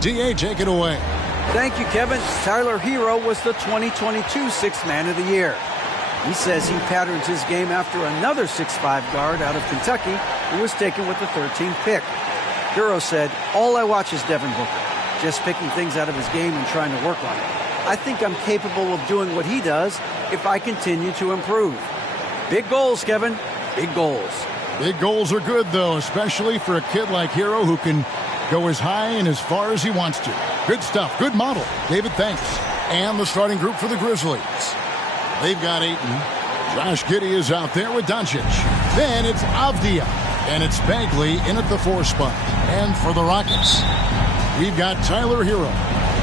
D.A., take it away. Thank you, Kevin. Tyler Hero was the 2022 Sixth Man of the Year. He says he patterns his game after another 6'5" guard out of Kentucky who was taken with the 13th pick. Hero said, "All I watch is Devin Booker, just picking things out of his game and trying to work on it. I think I'm capable of doing what he does if I continue to improve." Big goals, Kevin. Big goals. Big goals are good, though, especially for a kid like Hero who can go as high and as far as he wants to. Good stuff. Good model. David, thanks. And the starting group for the Grizzlies. They've got Ayton. Josh Giddey is out there with Doncic. Then it's Avdia. And it's Bagley in at the 4 spot. And for the Rockets, we've got Tyler Hero.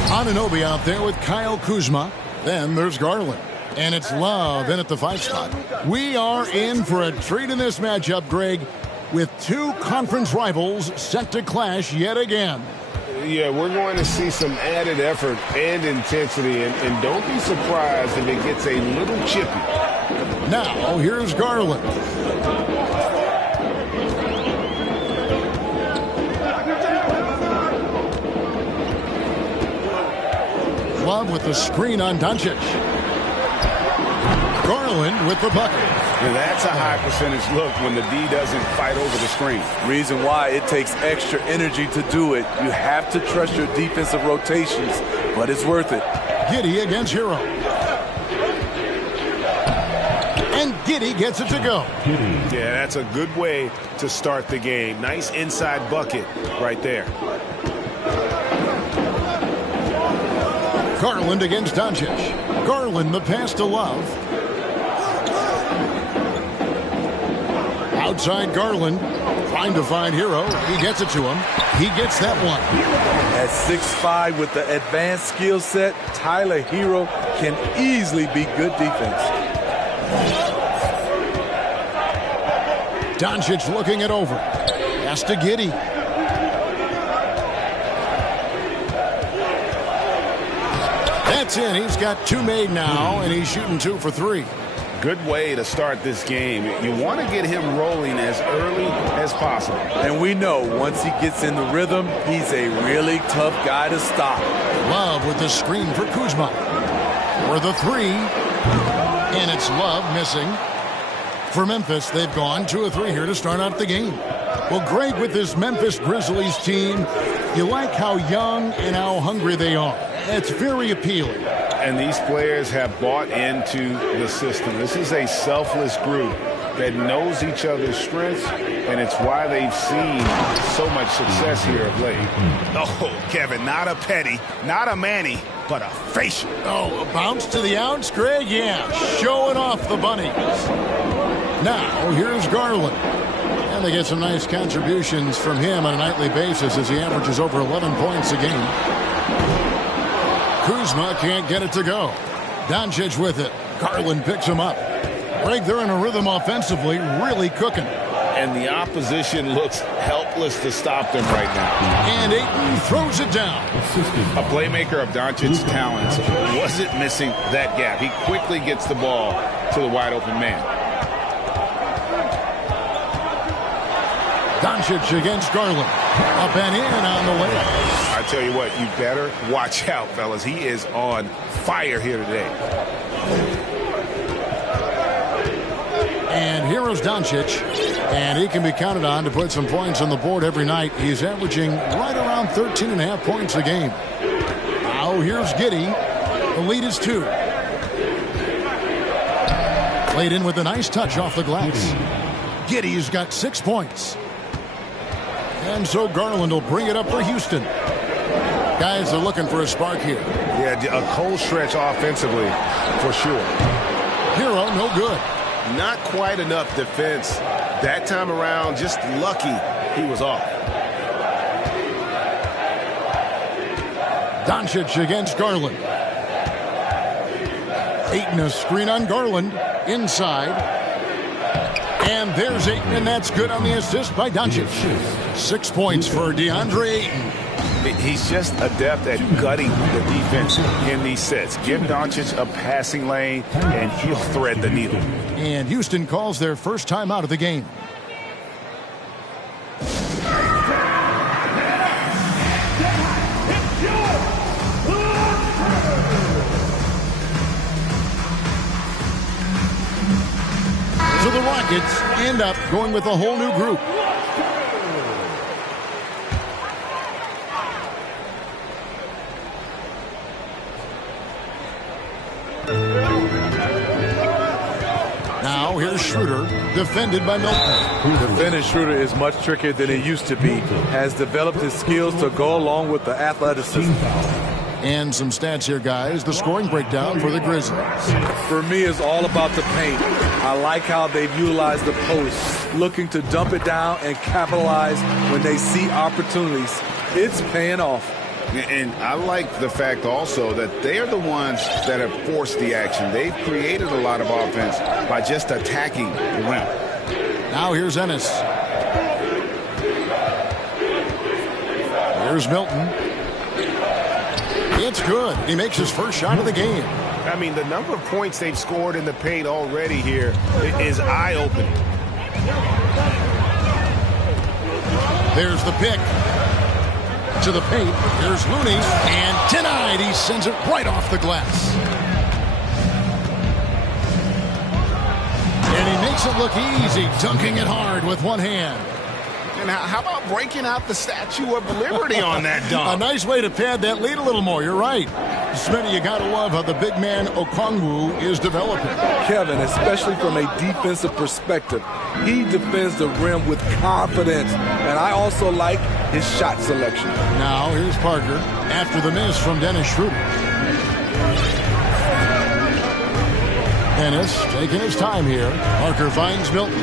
Anunoby out there with Kyle Kuzma. Then there's Garland. And it's Love in at the 5 spot. We are in for a treat in this matchup, Greg, with 2 conference rivals set to clash yet again. Yeah, we're going to see some added effort and intensity, and don't be surprised if it gets a little chippy. Now, here's Garland. Love with the screen on Doncic. Garland with the bucket. And that's a high percentage look when the D doesn't fight over the screen. Reason why it takes extra energy to do it. You have to trust your defensive rotations, but it's worth it. Giddey against Hero. And Giddey gets it to go. Yeah, that's a good way to start the game. Nice inside bucket right there. Garland against Doncic. Garland the pass to Love. Outside Garland, trying to find Hero. He gets it to him. He gets that one. At 6'5" with the advanced skill set, Tyler Hero can easily be good defense. Doncic looking it over. Pass to Giddey. That's in. He's got 2 made now, and he's shooting 2 for 3. Good way to start this game. You want to get him rolling as early as possible. And we know once he gets in the rhythm, he's a really tough guy to stop. Love with the screen for Kuzma. For the 3. And it's Love missing. For Memphis, they've gone 2 of 3 here to start out the game. Well, Greg, with this Memphis Grizzlies team, you like how young and how hungry they are. It's very appealing. And these players have bought into the system. This is a selfless group that knows each other's strengths, and it's why they've seen so much success here of late. Oh, Kevin, not a petty, not a Manny, but a facial. Oh, a bounce to the outs, Greg? Yeah, showing off the bunnies. Now, here's Garland. And they get some nice contributions from him on a nightly basis as he averages over 11 points a game. Kuzma can't get it to go. Doncic with it. Garland picks him up. Greg, they're in a rhythm offensively, really cooking. And the opposition looks helpless to stop them right now. And Ayton throws it down. A playmaker of Doncic's talents wasn't missing that gap. He quickly gets the ball to the wide open man. Doncic against Garland. Up and in on the layup. I tell you what, you better watch out, fellas. He is on fire here today. And here's Doncic. And he can be counted on to put some points on the board every night. He's averaging right around 13.5 points a game. Now here's Giddey. The lead is 2. Played in with a nice touch off the glass. Giddey's got 6 points. And so Garland will bring it up for Houston. Guys are looking for a spark here. Yeah, a cold stretch offensively for sure. Hero, no good. Not quite enough defense that time around. Just lucky he was off. Doncic against Garland. Ayton a screen on Garland. Inside. And there's Ayton, and that's good on the assist by Doncic. 6 points for DeAndre Ayton. He's just adept at gutting the defense in these sets. Give Doncic a passing lane, and he'll thread the needle. And Houston calls their first time out of the game. So the Rockets end up going with a whole new group. Now here's Schroeder, defended by Milton. Defending Schroeder is much trickier than it used to be. Has developed his skills to go along with the athleticism. And some stats here, guys. The scoring breakdown for the Grizzlies. For me, it's all about the paint. I like how they've utilized the post, looking to dump it down and capitalize when they see opportunities. It's paying off. And I like the fact also that they are the ones that have forced the action. They've created a lot of offense by just attacking the rim. Now here's Ennis. Here's Milton. It's good. He makes his first shot of the game. I mean, the number of points they've scored in the paint already here is eye-opening. There's the pick. To the paint. Here's Looney. And denied. He sends it right off the glass. And he makes it look easy, dunking it hard with one hand. And how about breaking out the Statue of Liberty on that dunk? A nice way to pad that lead a little more. You're right. Smitty, you got to love how the big man Okongwu is developing. Kevin, especially from a defensive perspective, he defends the rim with confidence. And I also like his shot selection. Now here's Parker after the miss from Dennis Schroeder. Ennis taking his time here. Parker finds Milton.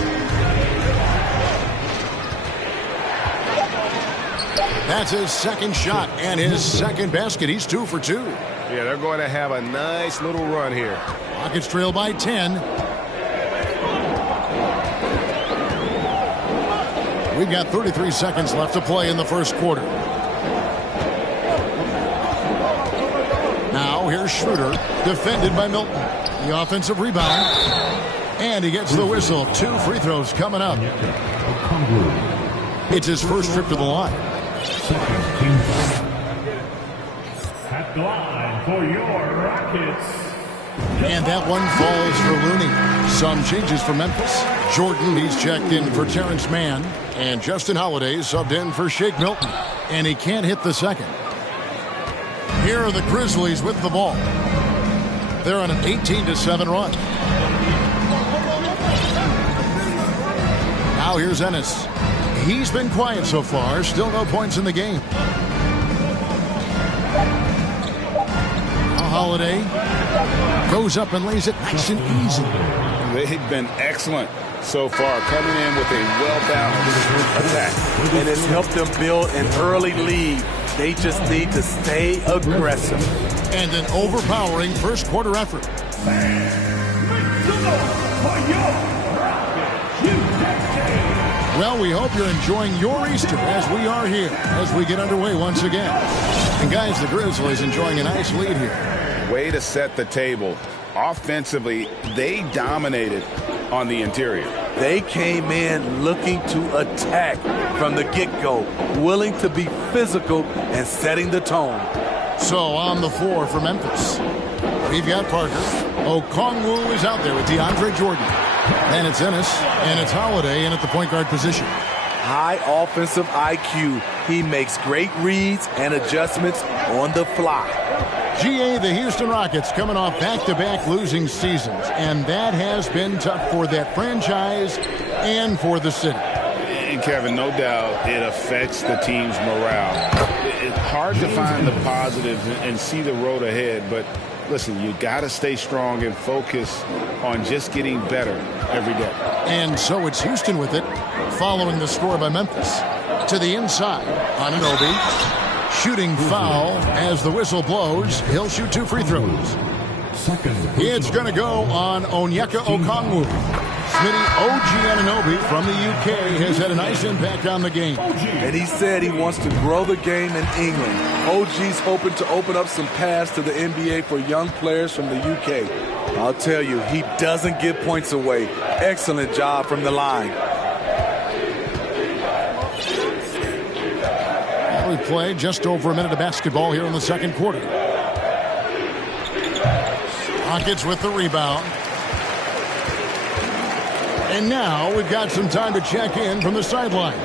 That's his second shot and his second basket. He's 2 for 2. Yeah, they're going to have a nice little run here. Rockets trail by 10. We've got 33 seconds left to play in the first quarter. Now here's Schroeder, defended by Milton. The offensive rebound. And he gets the whistle. 2 free throws coming up. It's his first trip to the line. At the line for your Rockets. And that one falls for Looney. Some changes for Memphis. Jordan, he's checked in for Terrence Mann. And Justin Holiday subbed in for Shake Milton. And he can't hit the second. Here are the Grizzlies with the ball. They're on an 18-7 run. Now here's Ennis. He's been quiet so far. Still no points in the game. Holiday goes up and lays it nice and easy. They've been excellent so far, coming in with a well-balanced attack. And it's helped them build an early lead. They just need to stay aggressive. And an overpowering first quarter effort. Well, we hope you're enjoying your Easter as we are here as we get underway once again. And guys, the Grizzlies enjoying a nice lead here. Way to set the table. Offensively, they dominated on the interior. They came in looking to attack from the get-go, willing to be physical and setting the tone. So on the floor for Memphis, we've got Parker. Okongwu is out there with DeAndre Jordan. And it's Ennis, and it's Holiday in at the point guard position. High offensive IQ. He makes great reads and adjustments on the fly. GA, the Houston Rockets coming off back-to-back losing seasons, and that has been tough for that franchise and for the city. And Kevin, no doubt it affects the team's morale. It's hard to find the positives and see the road ahead, but listen, you got to stay strong and focus on just getting better every day. And so it's Houston with it, following the score by Memphis. To the inside, Anunoby. Shooting foul as the whistle blows. He'll shoot 2 free throws. It's going to go on Onyeka Okongwu. Smitty, OG Anunoby from the UK has had a nice impact on the game. And he said he wants to grow the game in England. OG's hoping to open up some paths to the NBA for young players from the UK. I'll tell you, he doesn't give points away. Excellent job from the line. We played just over a minute of basketball here in the second quarter. Rockets with the rebound. And now we've got some time to check in from the sidelines.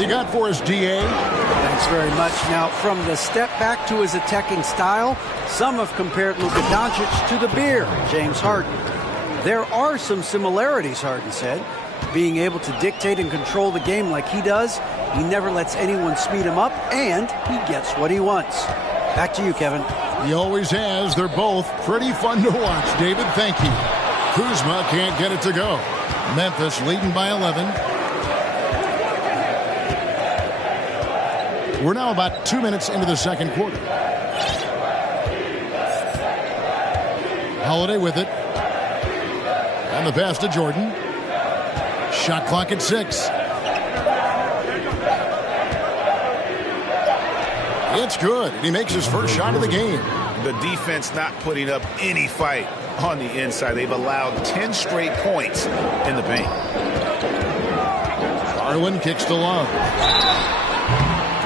You got for us, DA? Thanks very much. Now, from the step back to his attacking style, some have compared Luka Doncic to the bear, James Harden. There are some similarities, Harden said. Being able to dictate and control the game like he does, he never lets anyone speed him up, and he gets what he wants. Back to you, Kevin. He always has. They're both pretty fun to watch, David. Thank you. Kuzma can't get it to go. Memphis leading by 11. We're now about 2 minutes into the second quarter. Holiday with it. And the pass to Jordan. Shot clock at 6. It's good. And he makes his first shot of the game. The defense not putting up any fight on the inside. They've allowed 10 straight points in the paint. Garland kicks to Love.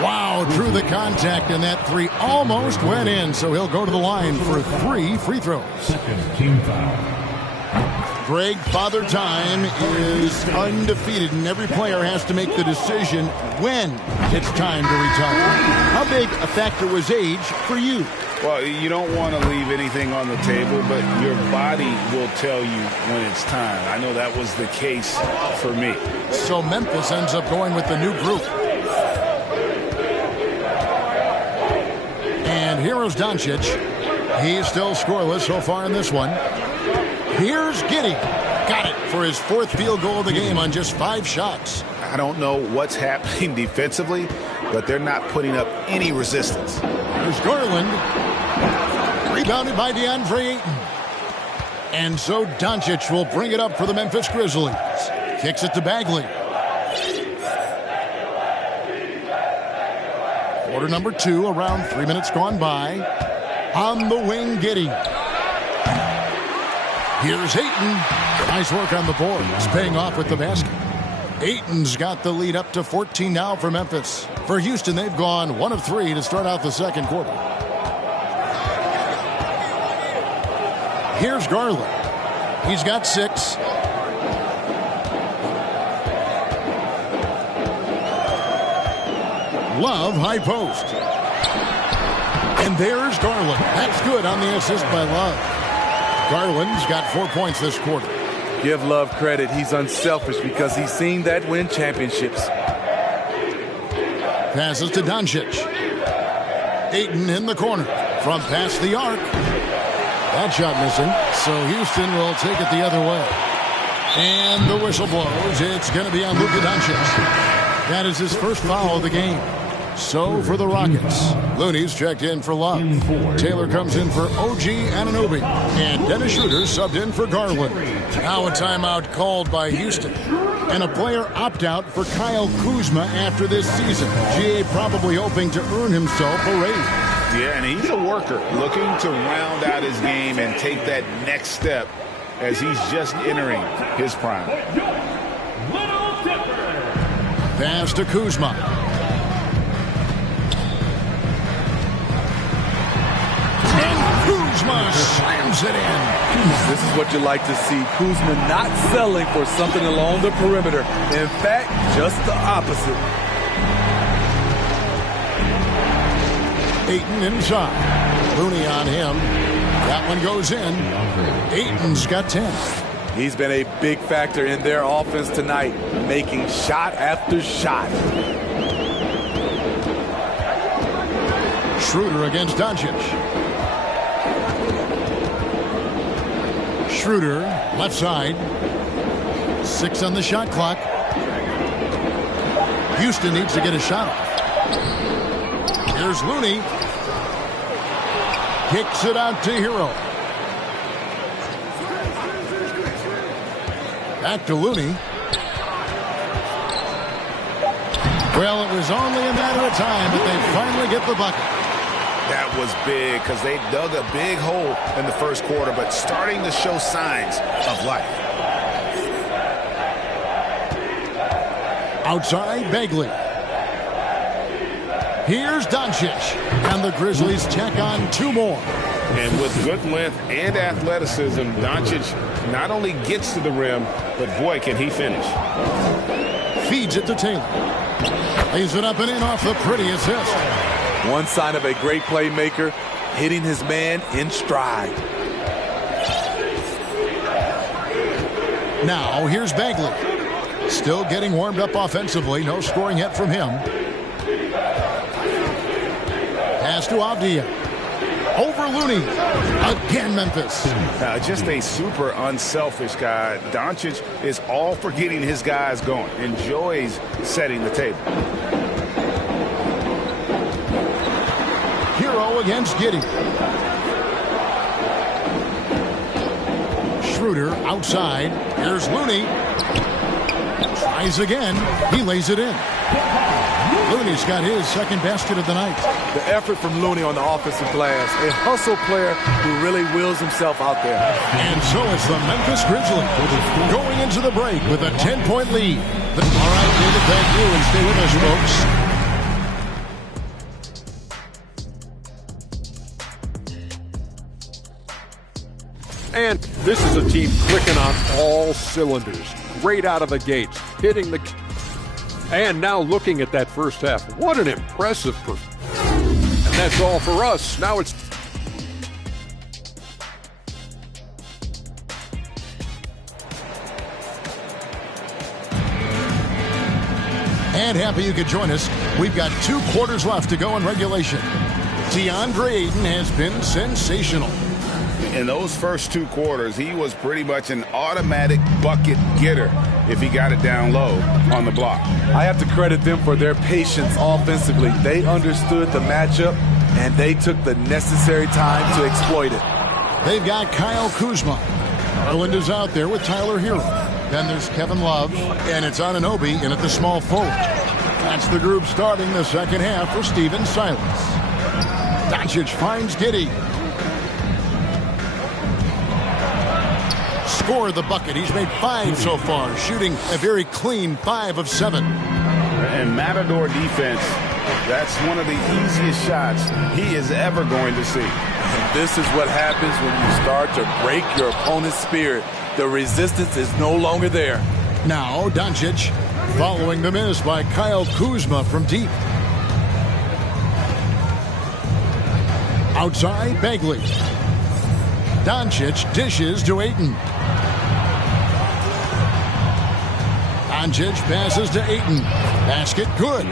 Wow, drew the contact, and that three almost went in, so he'll go to the line for 3 free throws. Second team foul. Greg, Father Time is undefeated, and every player has to make the decision when it's time to retire. How big a factor was age for you? Well, you don't want to leave anything on the table, but your body will tell you when it's time. I know that was the case for me. So Memphis ends up going with the new group. And here's Doncic. He's still scoreless so far in this one. Here's Giddey. Got it for his 4th field goal of the game on just 5 shots. I don't know what's happening defensively, but they're not putting up any resistance. Here's Garland. Rebounded by DeAndre Ayton. And so Doncic will bring it up for the Memphis Grizzlies. Kicks it to Bagley. Quarter number 2, around 3 minutes gone by. On the wing, Giddey. Here's Ayton. Nice work on the boards, paying off with the basket. Ayton's got the lead up to 14 now for Memphis. For Houston, they've gone 1 of 3 to start out the second quarter. Here's Garland. He's got 6. Love, high post. And there's Garland. That's good on the assist by Love. Garland's got 4 points this quarter. Give Love credit. He's unselfish because he's seen that win championships. Passes to Doncic. Ayton in the corner. From past the arc. That shot missing. So Houston will take it the other way. And the whistle blows. It's going to be on Luka Doncic. That is his first foul of the game. So for the Rockets, Looney's checked in for Love. Taylor comes in for OG Anunoby. And Dennis Schroeder subbed in for Garland. Now a timeout called by Houston. And a player opt-out for Kyle Kuzma after this season. GA probably hoping to earn himself a raise. Yeah, and he's a worker looking to round out his game and take that next step as he's just entering his prime. Pass to Kuzma. And Kuzma slams it in. This is what you like to see. Kuzma not selling for something along the perimeter. In fact, just the opposite. Ayton inside. Looney on him. That one goes in. Ayton's got 10. He's been a big factor in their offense tonight, making shot after shot. Schroeder against Doncic. Schroeder, left side. 6 on the shot clock. Houston needs to get a shot off. Here's Looney. Kicks it out to Hero. Back to Looney. Well, it was only a matter of time, but they finally get the bucket. That was big because they dug a big hole in the first quarter, but starting to show signs of life. Outside, Bagley. Here's Doncic. And the Grizzlies tack on 2 more. And with good length and athleticism, Doncic not only gets to the rim, but boy, can he finish. Feeds it to Taylor. Lays it up and in off the pretty assist. One sign of a great playmaker, hitting his man in stride. Now, here's Bagley. Still getting warmed up offensively. No scoring yet from him. Pass to Avdia. Over Looney. Again, Memphis. Just a super unselfish guy. Doncic is all for getting his guys going. Enjoys setting the table. Hero against Giddey. Schroeder outside. Here's Looney. Tries again. He lays it in. Looney's got his second basket of the night. The effort from Looney on the offensive glass. A hustle player who really wills himself out there. And so it's the Memphis Grizzlies going into the break with a 10-point lead. All right, David, thank you, and stay with us, folks. And this is a team clicking on all cylinders. Great out of the gates, hitting the... And now looking at that first half, what an impressive performance. And that's all for us. Now it's... And happy you could join us. We've got 2 quarters left to go in regulation. DeAndre Ayton has been sensational. In those first 2 quarters, he was pretty much an automatic bucket getter if he got it down low on the block. I have to credit them for their patience offensively. They understood the matchup, and they took the necessary time to exploit it. They've got Kyle Kuzma. Garland is out there with Tyler Hero. Then there's Kevin Love, and it's Anunoby in at the small forward. That's the group starting the second half for Stephen Silas. Doncic finds Giddey. Score the bucket. He's made 5 so far, shooting a very clean 5 of 7. And Matador defense, that's one of the easiest shots he is ever going to see. And this is what happens when you start to break your opponent's spirit. The resistance is no longer there. Now Doncic following the miss by Kyle Kuzma from deep. Outside, Bagley. Doncic dishes to Ayton. Doncic passes to Ayton. Basket good.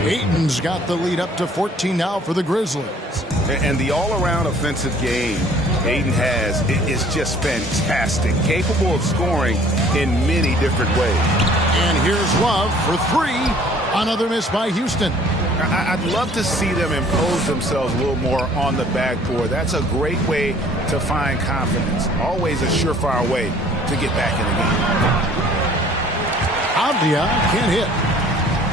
Ayton's got the lead up to 14 now for the Grizzlies. And the all-around offensive game Ayton has is just fantastic. Capable of scoring in many different ways. And here's Love for 3. Another miss by Houston. I'd love to see them impose themselves a little more on the backboard. That's a great way to find confidence. Always a surefire way to get back in the game. Avdia can't hit.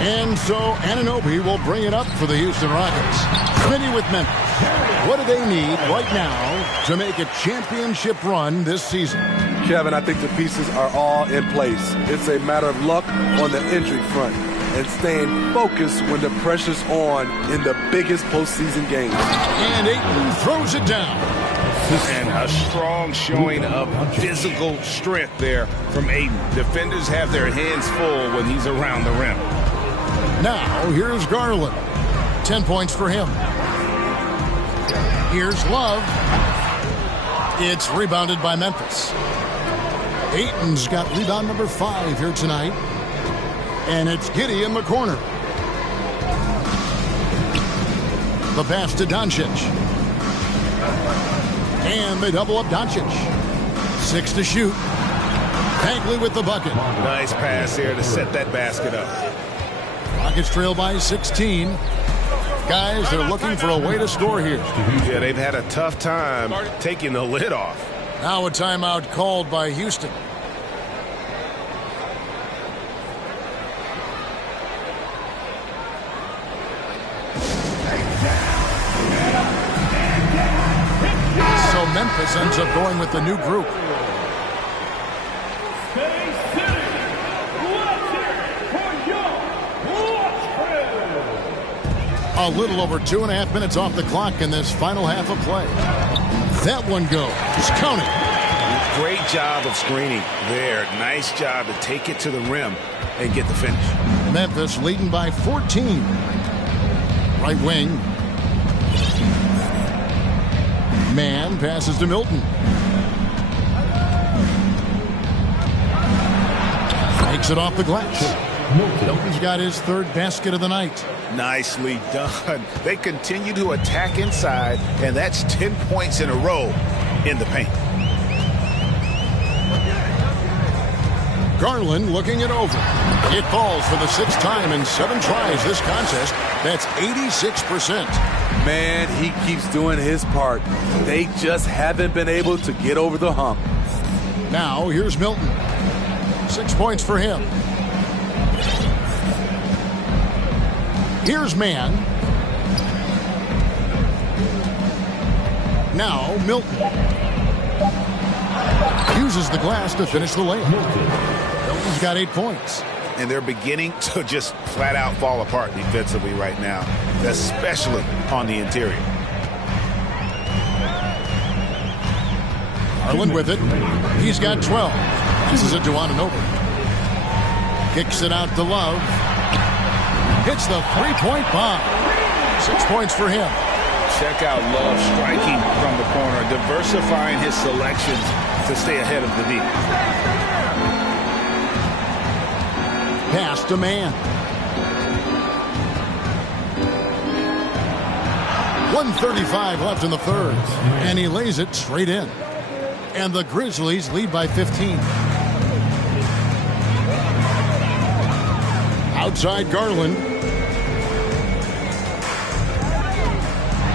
And so Anunoby will bring it up for the Houston Rockets. Smitty with Memphis. What do they need right now to make a championship run this season? Kevin, I think the pieces are all in place. It's a matter of luck on the entry front and staying focused when the pressure's on in the biggest postseason games. And Ayton throws it down. And a strong showing of physical strength there from Ayton. Defenders have their hands full when he's around the rim. Now, here's Garland. 10 points for him. Here's Love. It's rebounded by Memphis. Ayton's got rebound number 5 here tonight. And it's Giddey in the corner. The pass to Doncic. And they double up Doncic. 6 to shoot. Bagley with the bucket. Nice pass there to set that basket up. Rockets trail by 16. Guys, they're looking for a way to score here. Yeah, they've had a tough time taking the lid off. Now a timeout called by Houston. So Memphis ends up going with the new group. A little over 2.5 minutes off the clock in this final half of play. That one goes. Count it. Great job of screening there. Nice job to take it to the rim and get the finish. Memphis leading by 14. Right wing. Man passes to Milton. Takes it off the glass. Milton's got his third basket of the night. Nicely done. They continue to attack inside, and that's 10 points in a row in the paint. Garland looking it over. It falls for the 6th time in 7 tries this contest. That's 86%. Man, he keeps doing his part. They just haven't been able to get over the hump. Now, here's Milton. 6 points for him. Here's Man. Now, Milton. Uses the glass to finish the layup. Milton's got 8 points. And they're beginning to just flat out fall apart defensively right now, especially on the interior. Garland with it. He's got 12. This is a Duananobi. Kicks it out to Love. Hits the three-point bomb. 6 points for him. Check out Love striking from the corner, diversifying his selections to stay ahead of the D. Pass to Man. 1:35 left in the third. And he lays it straight in. And the Grizzlies lead by 15. Outside Garland.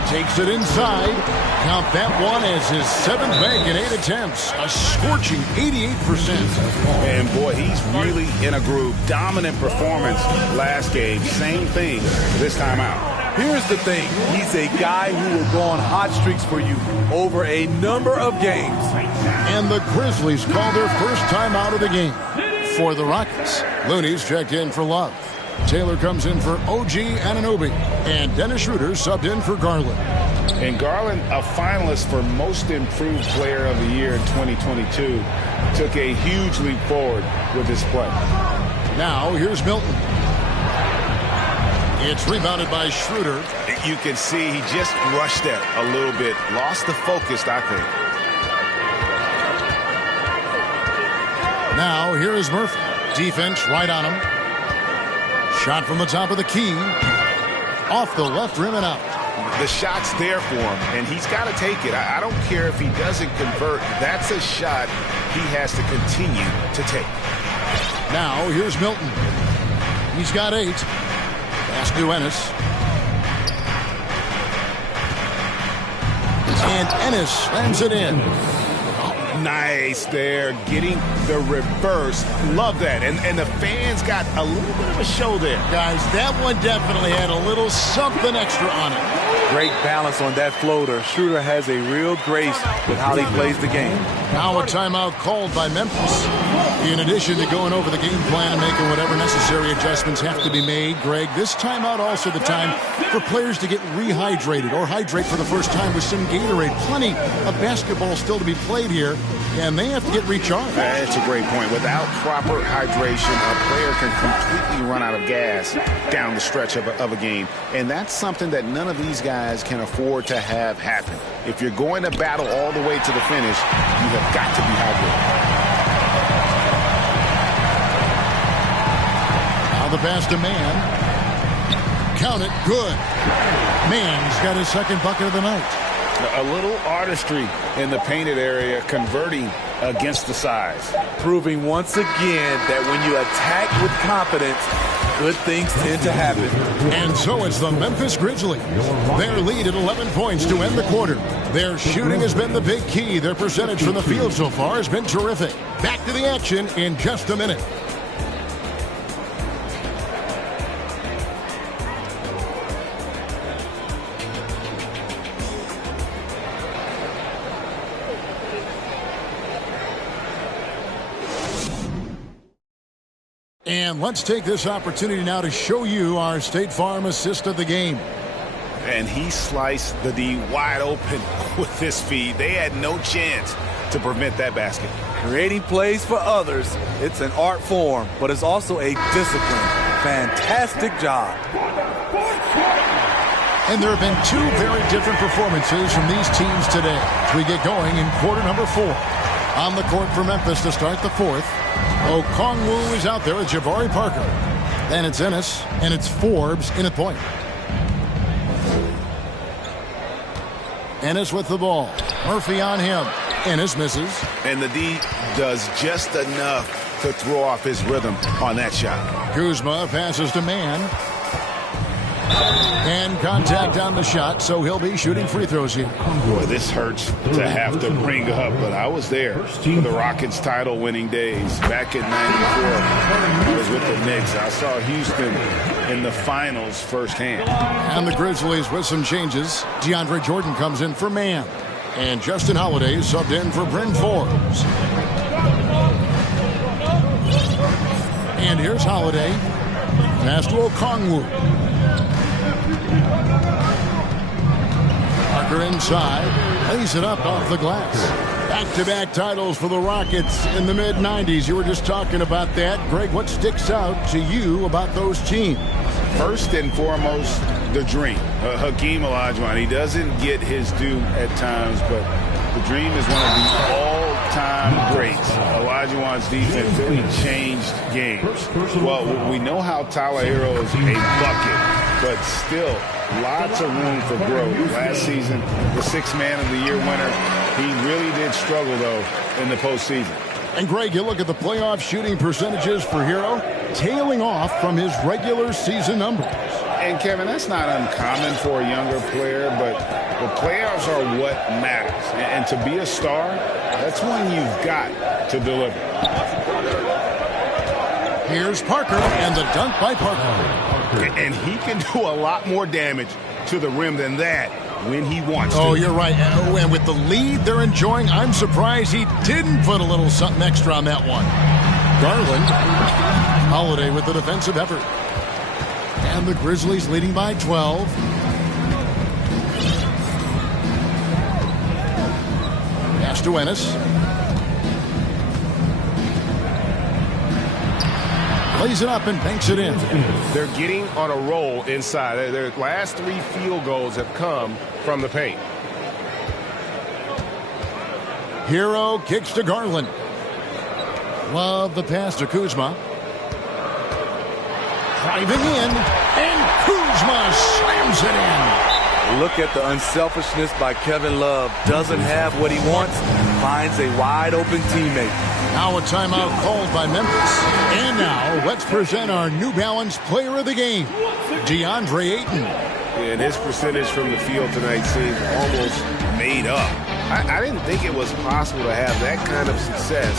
Takes it inside. Count that one as his 7th bank in 8 attempts. A scorching 88%. And boy, he's really in a groove. Dominant performance last game. Same thing this time out. Here's the thing. He's a guy who will go on hot streaks for you over a number of games. And the Grizzlies call their first time out of the game. For the Rockets, Looney's checked in for Love. Taylor comes in for OG Anunoby. And Dennis Schroeder subbed in for Garland. And Garland, a finalist for Most Improved Player of the Year in 2022, took a huge leap forward with his play. Now, here's Milton. It's rebounded by Schroeder. You can see he just rushed that a little bit. Lost the focus, I think. Now, here is Murphy. Defense right on him. Shot from the top of the key. Off the left rim and out. The shot's there for him, and he's got to take it. I don't care if he doesn't convert. That's a shot he has to continue to take. Now, here's Milton. He's got 8. Pass to Ennis. And Ennis slams it in. Nice there, getting the reverse. Love that. And the fans got a little bit of a show there. Guys, that one definitely had a little something extra on it. Great balance on that floater. Schroeder has a real grace with how he plays the game. Now a timeout called by Memphis. In addition to going over the game plan and making whatever necessary adjustments have to be made, Greg, this timeout also the time for players to get rehydrated or hydrate for the first time with some Gatorade. Plenty of basketball still to be played here, and they have to get recharged. That's a great point. Without proper hydration, a player can completely run out of gas down the stretch of a game. And that's something that none of these guys can afford to have happen. If you're going to battle all the way to the finish, you have got to be hydrated. Now the pass to Man. Count it. Good. Man's got his 2nd bucket of the night. A little artistry in the painted area, converting against the size. Proving once again that when you attack with confidence, good things tend to happen. And so it's the Memphis Grizzlies. Their lead at 11 points to end the quarter. Their shooting has been the big key. Their percentage from the field so far has been terrific. Back to the action in just a minute. And let's take this opportunity now to show you our State Farm assist of the game. and he sliced the D wide open with his feet. They had no chance to prevent that basket. Creating plays for others, it's an art form, but it's also a discipline. Fantastic job. And there have been two very different performances from these teams today as we get going in quarter number 4. On the court for Memphis to start the fourth, Okongwu is out there with Jabari Parker. Then it's Ennis, and it's Forbes in at point. Ennis with the ball. Murphy on him. Ennis misses. And the D does just enough to throw off his rhythm on that shot. Kuzma passes to Mann. And contact on the shot, so he'll be shooting free throws here. Boy, this hurts to have to bring up, but I was there for the Rockets' title-winning days. Back in '94, I was with the Knicks. I saw Houston in the finals firsthand. And the Grizzlies with some changes. DeAndre Jordan comes in for Mann. And Justin Holiday subbed in for Bryn Forbes. And here's Holiday. Pass to Okongwu. Parker inside. Lays it up off the glass. Back-to-back titles for the Rockets in the mid-'90s. You were just talking about that. Greg, what sticks out to you about those teams? First and foremost, the dream. Hakeem Olajuwon, he doesn't get his due at times, but the dream is one of the all-time greats. Olajuwon's defense really changed games. Well, we know how Tyler Hero is a bucket, but still lots of room for growth. Last season, the Sixth Man of the Year winner, he really did struggle, though, in the postseason. And, Greg, you look at the playoff shooting percentages for Hero, tailing off from his regular season numbers. And, Kevin, that's not uncommon for a younger player, but the playoffs are what matters. And to be a star, that's when you've got to deliver. Here's Parker, and the dunk by Parker. And he can do a lot more damage to the rim than that when he wants to. Oh, you're right. And with the lead they're enjoying, I'm surprised he didn't put a little something extra on that one. Garland. Holiday with the defensive effort. And the Grizzlies leading by 12. Pass to Ennis. Lays it up and banks it in. They're getting on a roll inside. Their last 3 field goals have come from the paint. Hero kicks to Garland. Love the pass to Kuzma. Driving in, and Kuzma slams it in. Look at the unselfishness by Kevin Love. Doesn't have what he wants, finds a wide-open teammate. Now a timeout called by Memphis. And now let's present our New Balance player of the game, DeAndre Ayton. And his percentage from the field tonight seemed almost made up. I didn't think it was possible to have that kind of success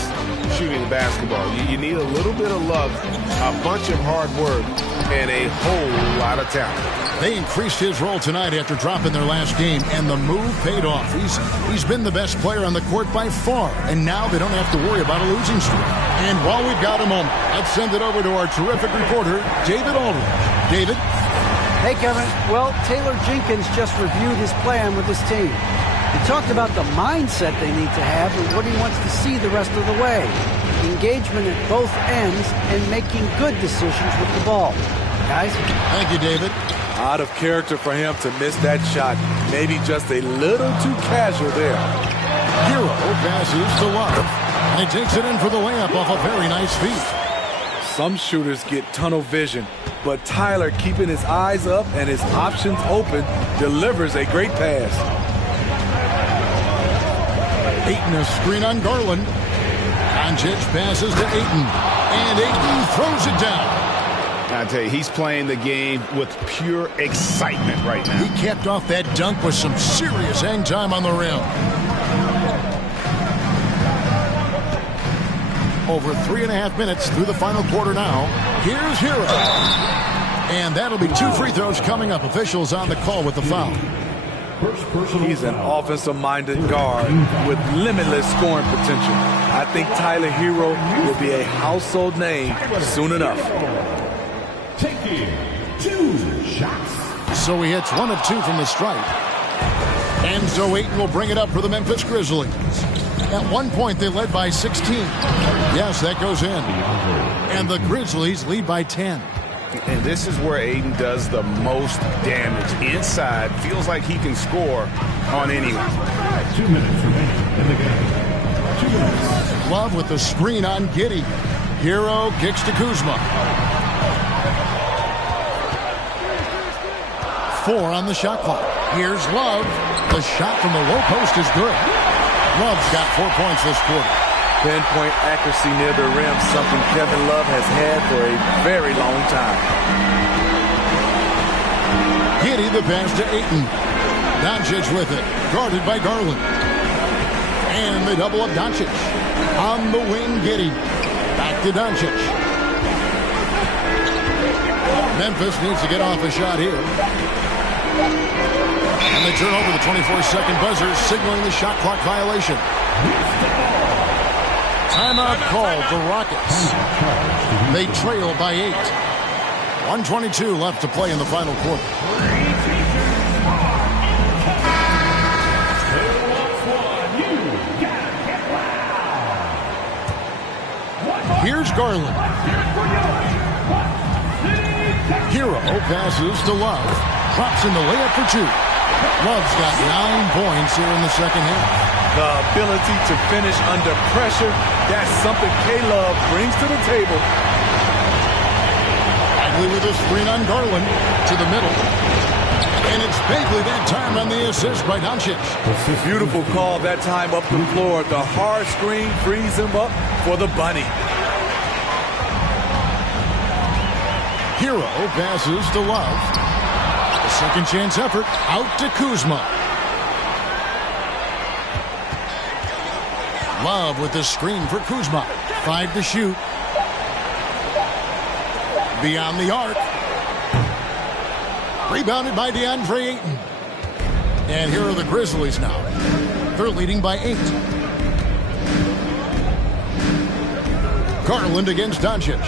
shooting the basketball. You need a little bit of luck, a bunch of hard work, and a whole lot of talent. They increased his role tonight after dropping their last game, and the move paid off. He's been the best player on the court by far, and now they don't have to worry about a losing streak. And while we've got a moment, let's send it over to our terrific reporter, David Aldridge. David? Hey, Kevin. Well, Taylor Jenkins just reviewed his plan with his team. He talked about the mindset they need to have and what he wants to see the rest of the way. Engagement at both ends and making good decisions with the ball. Guys? Thank you, David. Out of character for him to miss that shot. Maybe just a little too casual there. Hero passes to Love. And he takes it in for the layup off a very nice feed. Some shooters get tunnel vision, but Tyler, keeping his eyes up and his options open, delivers a great pass. Ayton a screen on Garland. Doncic passes to Ayton. And Ayton throws it down. I tell you, he's playing the game with pure excitement right now. He capped off that dunk with some serious hang time on the rim. Over 3.5 minutes through the final quarter now. Here's Hero. And that'll be 2 free throws coming up. Officials on the call with the foul. He's an offensive-minded guard with limitless scoring potential. I think Tyler Hero will be a household name soon enough. Taking 2 shots. So he hits 1 of 2 from the stripe. And so Ayton will bring it up for the Memphis Grizzlies. At one point, they led by 16. Yes, that goes in. And the Grizzlies lead by 10. And this is where Ayton does the most damage. Inside, feels like he can score on anyone. 2 minutes remaining in the game. 2 minutes. Love with the screen on Giddey. Hero kicks to Kuzma. 4 on the shot clock. Here's Love. The shot from the low post is good. Love's got 4 points this quarter. Pinpoint accuracy near the rim, something Kevin Love has had for a very long time. Giddey the pass to Ayton. Doncic with it, guarded by Garland. And they double up Doncic. On the wing, Giddey. Back to Doncic. Memphis needs to get off a shot here. And they turn over the 24-second buzzer, signaling the shot clock violation. Timeout called the Rockets. They trail by 8. 1:22 left to play in the final quarter. Here's Garland. Hero passes to Love. Drops in the layup for 2. Love's got 9 points here in the second half. The ability to finish under pressure, that's something K-Love brings to the table. Bagley with a screen on Garland to the middle. And it's Bagley that time on the assist by Doncic. Beautiful call that time up the floor. The hard screen frees him up for the bunny. Hero passes to Love. A second chance effort out to Kuzma. Love with the screen for Kuzma. 5 to shoot. Beyond the arc. Rebounded by DeAndre Ayton. And here are the Grizzlies now. They're leading by 8. Garland against Doncic.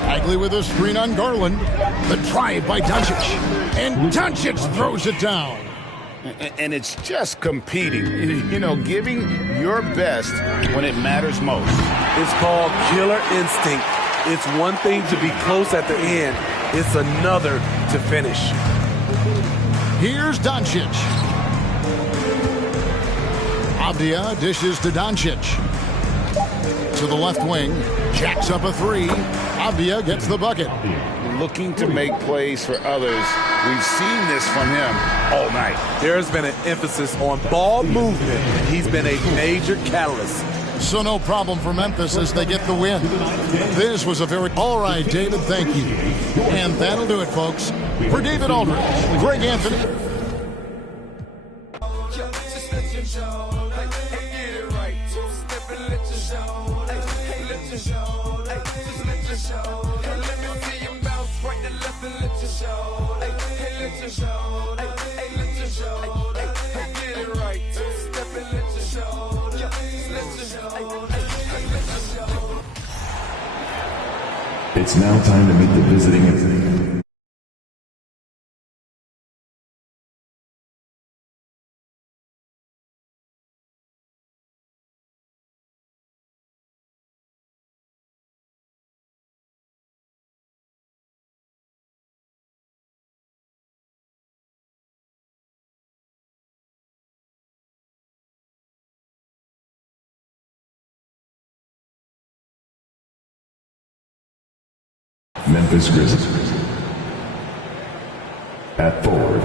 Bagley with a screen on Garland. The drive by Doncic. And Doncic throws it down. And it's just competing, you know, giving your best when it matters most. It's called killer instinct. It's one thing to be close at the end. It's another to finish. Here's Doncic. Avdia dishes to Doncic. To the left wing. Jacks up a 3. Avdia gets the bucket. Looking to make plays for others. We've seen this from him all night. There's been an emphasis on ball movement, and he's been a major catalyst. So no problem for Memphis as they get the win. This was a very... All right, David, thank you. And that'll do it, folks. For David Aldridge, Greg Anthony. It's now time to meet the visiting. Memphis Grizzlies at forward.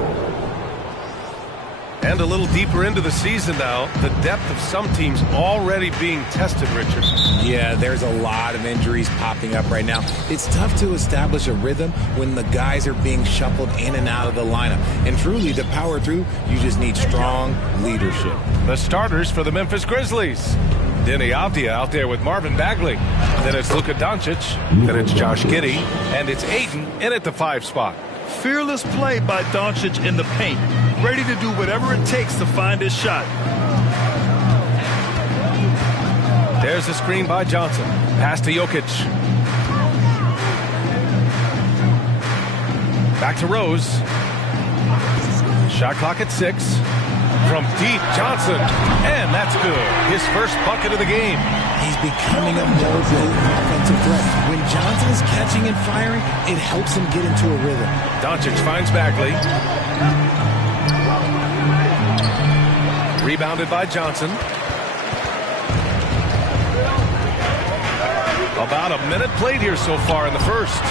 And a little deeper into the season now, the depth of some teams already being tested, Richard. Yeah, there's a lot of injuries popping up right now. It's tough to establish a rhythm when the guys are being shuffled in and out of the lineup. And truly, to power through, you just need strong leadership. The starters for the Memphis Grizzlies. Denny Avdia out there with Marvin Bagley. Then it's Luka Doncic. Then it's Josh Giddey. And it's Ayton in at the 5 spot. Fearless play by Doncic in the paint. Ready to do whatever it takes to find his shot. There's the screen by Johnson. Pass to Jokic. Back to Rose. Shot clock at 6. From deep, Johnson. And that's good. His first bucket of the game. He's becoming a more potent offensive threat. When Johnson is catching and firing, it helps him get into a rhythm. Doncic finds Bagley. Rebounded by Johnson. About a minute played here so far in the first.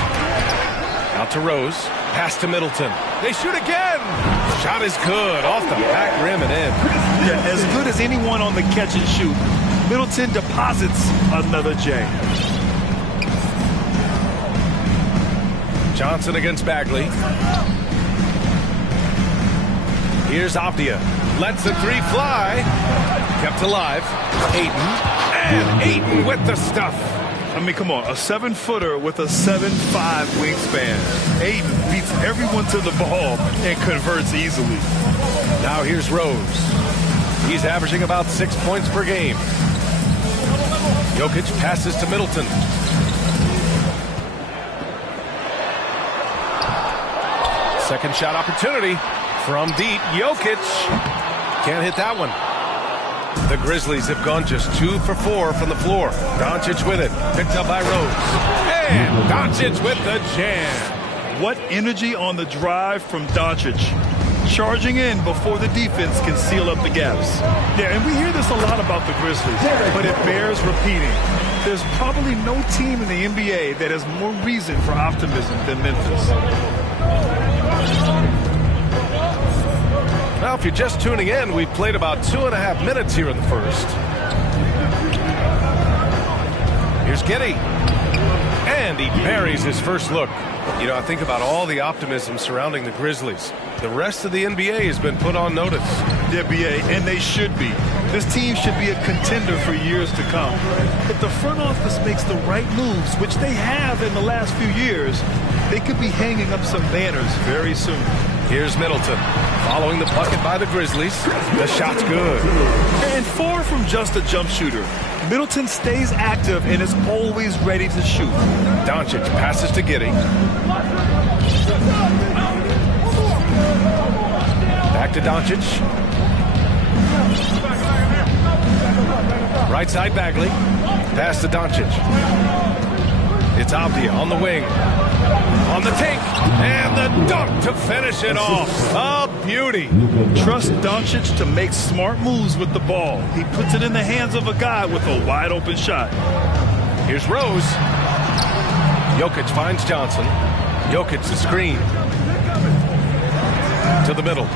Out to Rose. Pass to Middleton. They shoot again. Shot is good. Off the back rim and in. Yeah, as good as anyone on the catch and shoot. Middleton deposits another J. Johnson against Bagley. Here's Avdia. Lets the three fly. Kept alive. Ayton. And Ayton with the stuff. I mean, come on, a 7-footer with a 7'5" wingspan. Ayton beats everyone to the ball and converts easily. Now here's Rose. He's averaging about 6 points per game. Jokic passes to Middleton. Second shot opportunity from deep. Jokic can't hit that one. The Grizzlies have gone just 2 for 4 from the floor. Doncic with it. Picked up by Rose. And Doncic with the jam. What energy on the drive from Doncic. Charging in before the defense can seal up the gaps. Yeah, and we hear this a lot about the Grizzlies, but it bears repeating. There's probably no team in the NBA that has more reason for optimism than Memphis. Now, if you're just tuning in, we've played about 2.5 minutes here in the first. Here's Giddey. And he buries his first look. You know, I think about all the optimism surrounding the Grizzlies. The rest of the NBA has been put on notice. The NBA, and they should be. This team should be a contender for years to come. If the front office makes the right moves, which they have in the last few years, they could be hanging up some banners very soon. Here's Middleton. Following the bucket by the Grizzlies. The shot's good. And far from just a jump shooter, Middleton stays active and is always ready to shoot. Doncic passes to Giddey. Back to Doncic. Right side Bagley. Pass to Doncic. It's Avdia on the wing. On the take. And the dunk to finish it off. A beauty. Trust Doncic to make smart moves with the ball. He puts it in the hands of a guy with a wide open shot. Here's Rose. Jokic finds Johnson. Jokic the screen. To the middle.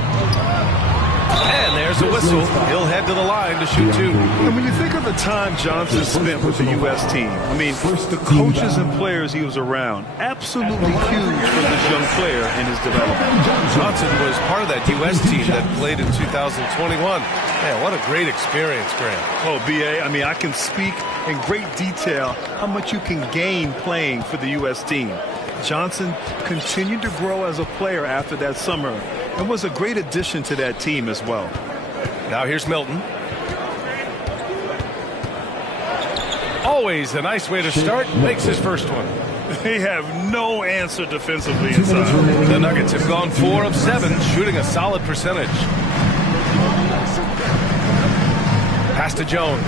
And there's a whistle. He'll head to the line to shoot 2. And when you think of the time Johnson spent with the U.S. team, I mean, the coaches and players he was around, absolutely huge for this young player in his development. Johnson was part of that U.S. team that played in 2021. Man, what a great experience, Graham. Oh, B.A., I mean, I can speak in great detail how much you can gain playing for the U.S. team. Johnson continued to grow as a player after that summer and was a great addition to that team as well. Now here's Milton. Always a nice way to start. Makes his first one. They have no answer defensively inside. The Nuggets have gone 4 of 7, shooting a solid percentage. Pass to Jones.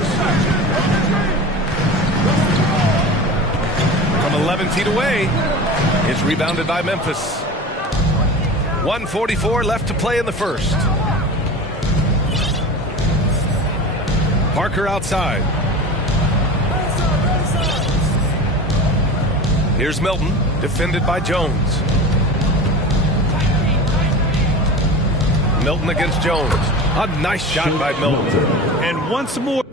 From 11 feet away. It's rebounded by Memphis. 1:44 left to play in the first. Parker outside. Here's Milton, defended by Jones. Milton against Jones. A nice shot by Milton. And once more.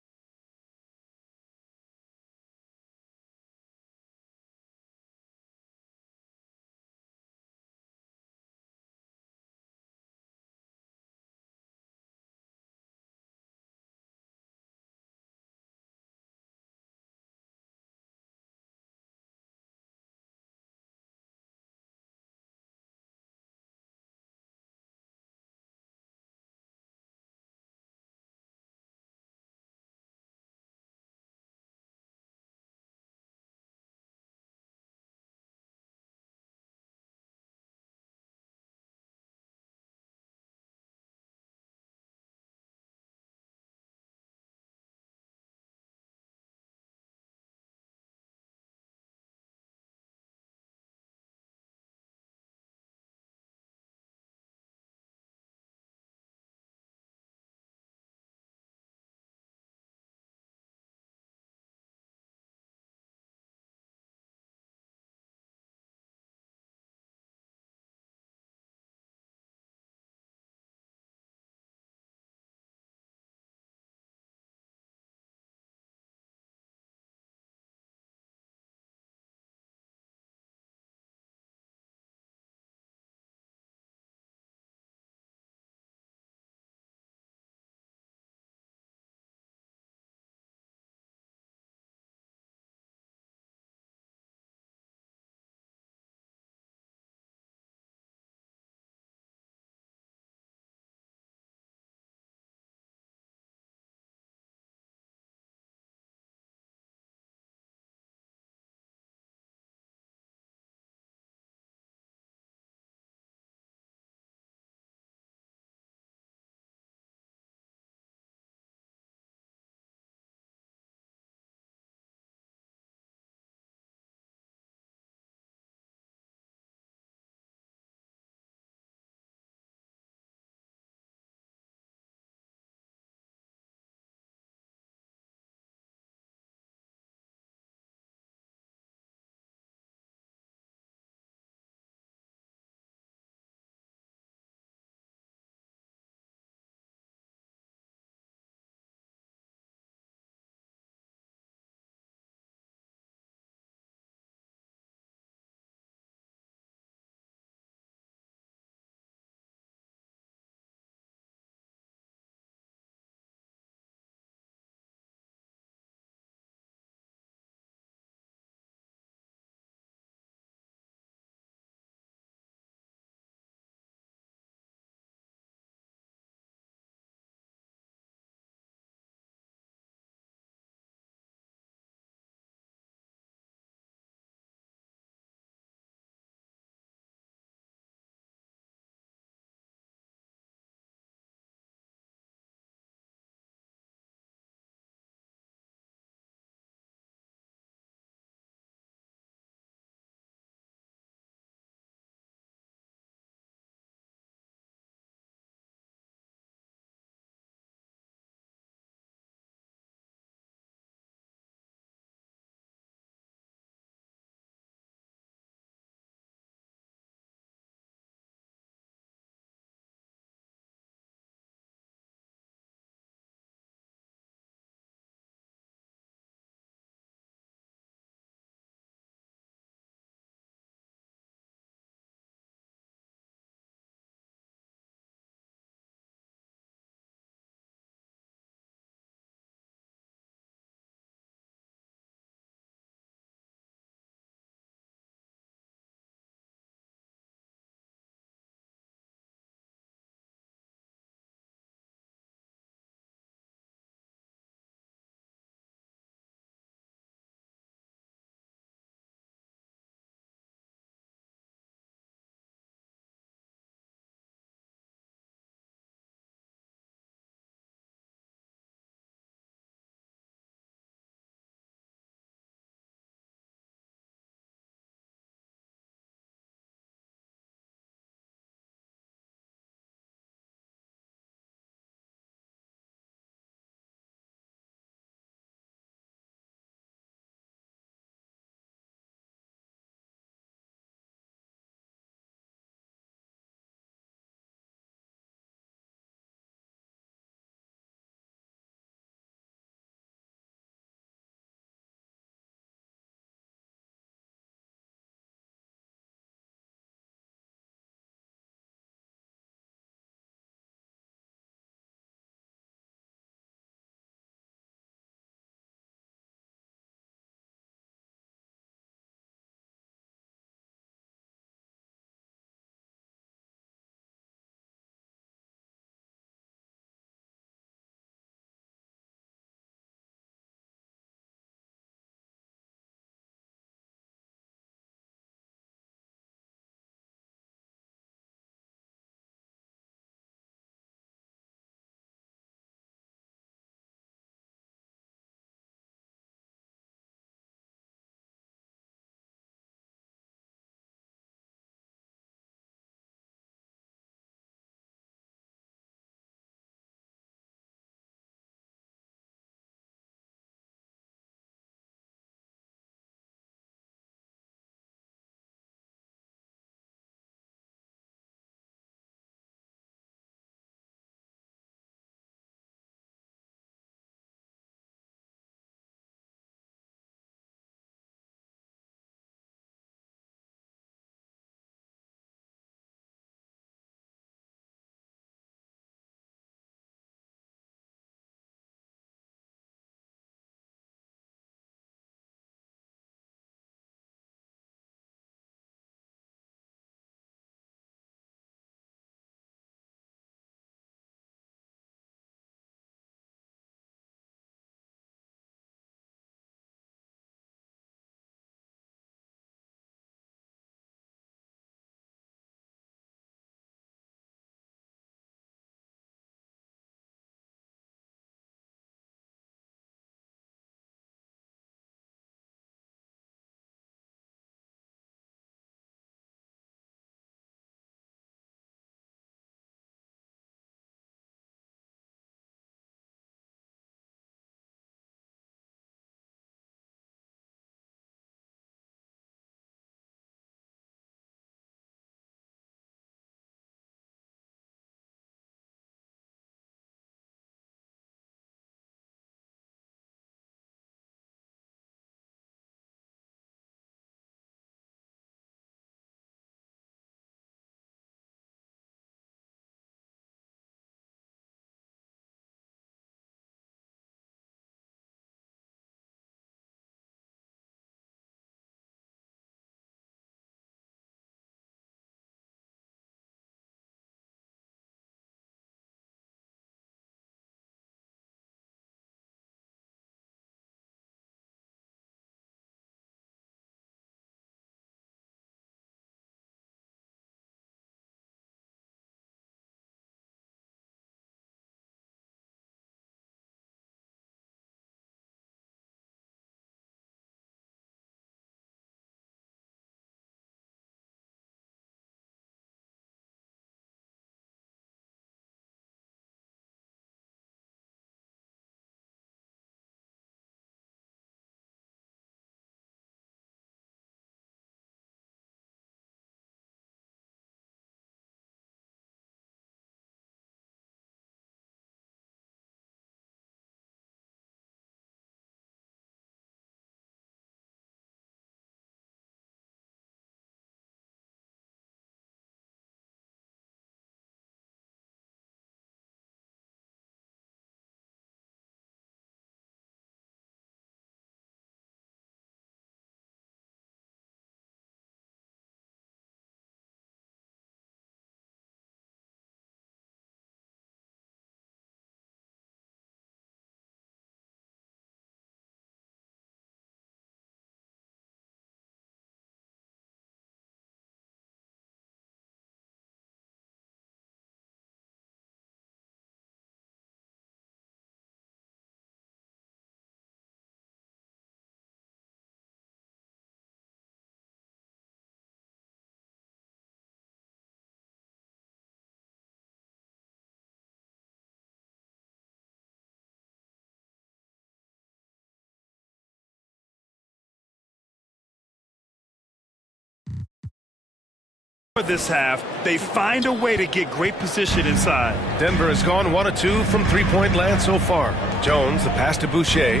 This half, they find a way to get great position inside. Denver has gone 1 of 2 from three-point land so far. Jones, the pass to Boucher.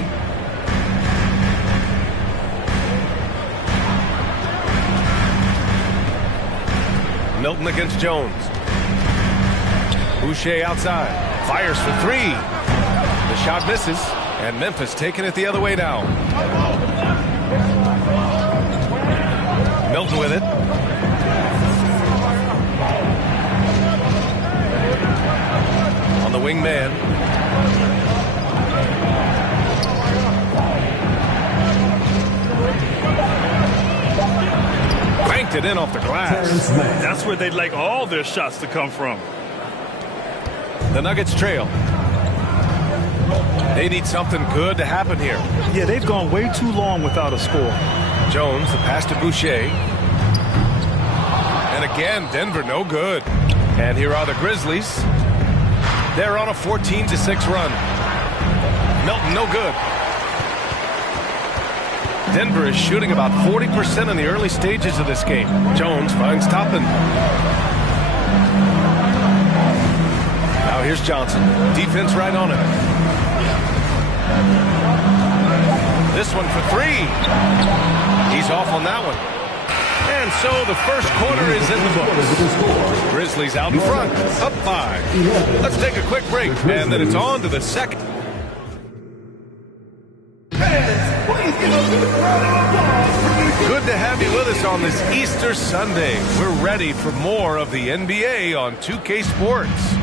Milton against Jones. Boucher outside. Fires for 3. The shot misses, and Memphis taking it the other way now. Milton with it. On the wing man. Banked it in off the glass. That's where they'd like all their shots to come from. The Nuggets trail. They need something good to happen here. Yeah, they've gone way too long without a score. Jones, the pass to Boucher. And again, Denver no good. And here are the Grizzlies. They're on a 14-6 run. Milton no good. Denver is shooting about 40% in the early stages of this game. Jones finds Toppin. Now here's Johnson. Defense right on it. This one for 3. He's off on that one. And so the first quarter is in the books. Grizzlies out in front, up 5. Let's take a quick break, and then it's on to the second. Good to have you with us on this Easter Sunday. We're ready for more of the NBA on 2K Sports.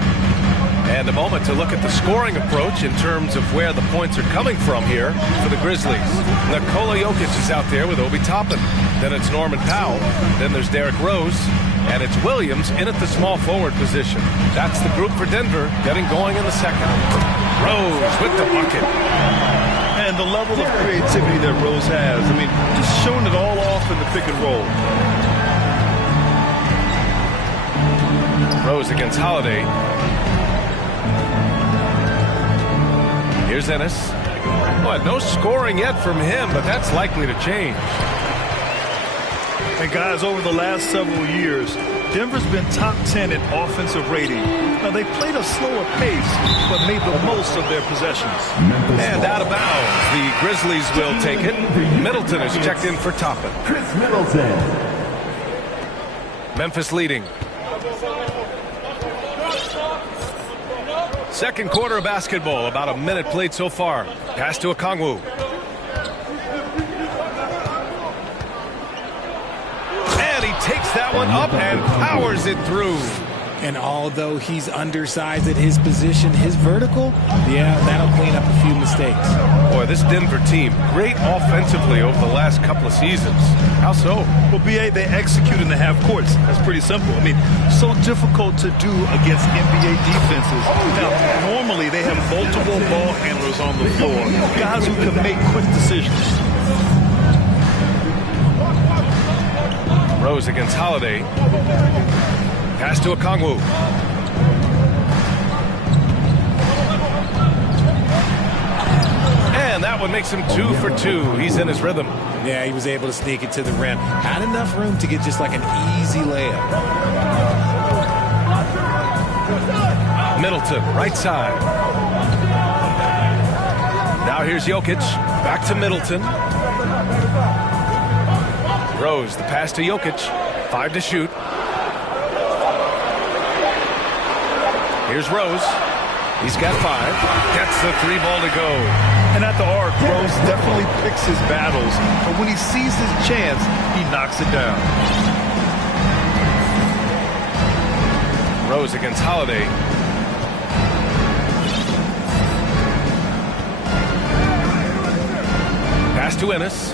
And a moment to look at the scoring approach in terms of where the points are coming from here for the Grizzlies. Nikola Jokic is out there with Obi Toppin. Then it's Norman Powell. Then there's Derrick Rose. And it's Williams in at the small forward position. That's the group for Denver getting going in the second. Rose with the bucket. And the level of creativity that Rose has. I mean, just showing it all off in the pick and roll. Rose against Holiday. Here's Ennis. Well, no scoring yet from him, but that's likely to change. And guys, over the last several years, Denver's been top 10 in offensive rating. Now, they played a slower pace, but made the most of their possessions. And out of bounds, the Grizzlies will take it. Middleton is checked in for Toppin. Chris Middleton. Memphis leading. Second quarter of basketball, about a minute played so far. Pass to Okongwu. And he takes that one up and powers it through. And although he's undersized at his position, his vertical, yeah, that'll clean up a few mistakes. Boy, this Denver team, great offensively over the last couple of seasons. How so? Well, BA, they execute in the half courts. That's pretty simple. I mean, so difficult to do against NBA defenses. Now, normally they have multiple ball handlers on the floor, guys who can make quick decisions. Rose against Holiday. Pass to Okongwu. And that one makes him 2 for 2. He's in his rhythm. Yeah, he was able to sneak it to the rim. Had enough room to get just like an easy layup. Middleton, right side. Now here's Jokic. Back to Middleton. Rose, the pass to Jokic. 5 to shoot. Here's Rose. He's got 5. Gets the 3 ball to go. And at the arc, Rose definitely picks his battles. But when he sees his chance, he knocks it down. Rose against Holiday. Pass to Ennis.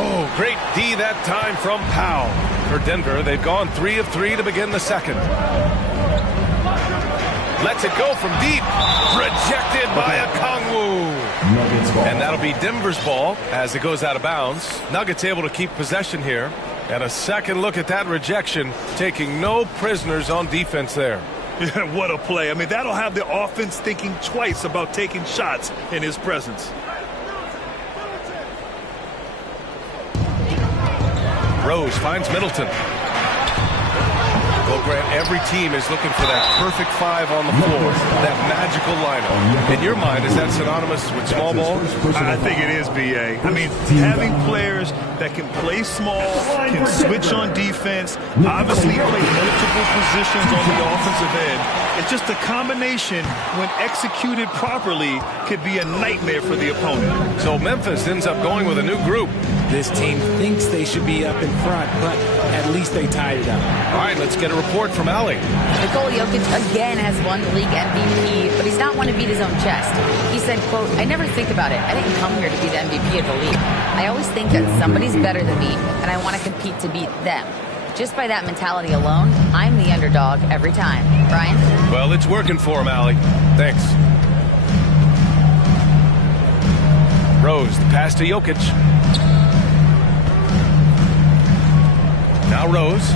Oh, great D that time from Powell. For Denver, they've gone 3 of 3 to begin the second. Lets it go from deep. Rejected by Okongwu. And that'll be Denver's ball as it goes out of bounds. Nuggets able to keep possession here. And a second look at that rejection, taking no prisoners on defense there. Yeah, what a play. I mean, that'll have the offense thinking twice about taking shots in his presence. Rose finds Middleton. Well, Grant, every team is looking for that perfect five on the floor, that magical lineup. In your mind, is that synonymous with small ball? I think it is, B.A. I mean, having players that can play small, can switch on defense, obviously play multiple positions on the offensive end. It's just a combination, when executed properly, could be a nightmare for the opponent. So Memphis ends up going with a new group. This team thinks they should be up in front, but at least they tied it up. All right, let's get a report from Allie. Nikola Jokic again has won the league MVP, but he's not one to beat his own chest. He said, quote, "I never think about it. I didn't come here to be the MVP of the league. I always think that somebody's better than me, and I want to compete to beat them. Just by that mentality alone, I'm the underdog every time." Brian? Well, it's working for him, Allie. Thanks. Rose, the pass to Jokic. Now Rose.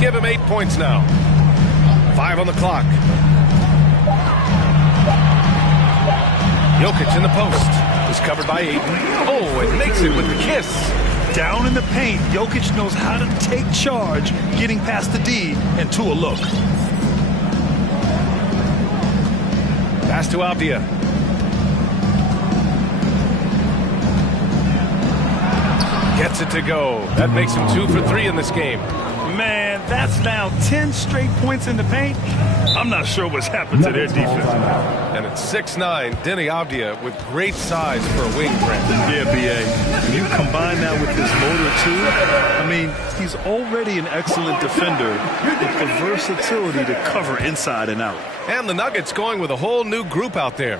Give him 8 points now. 5 on the clock. Jokic in the post. Is covered by Ayton. Oh, and makes it with the kiss. Down in the paint, Jokic knows how to take charge, getting past the D and to a look. Pass to Avdia. Gets it to go. That makes him 2 for 3 in this game. Man, that's now 10 straight points in the paint. I'm not sure what's happened to their defense. And it's 6'9", Denny Avdia with great size for a wing, Brent. Yeah, B.A. When you combine that with his motor, too, I mean, he's already an excellent defender with the versatility to cover inside and out. And the Nuggets going with a whole new group out there.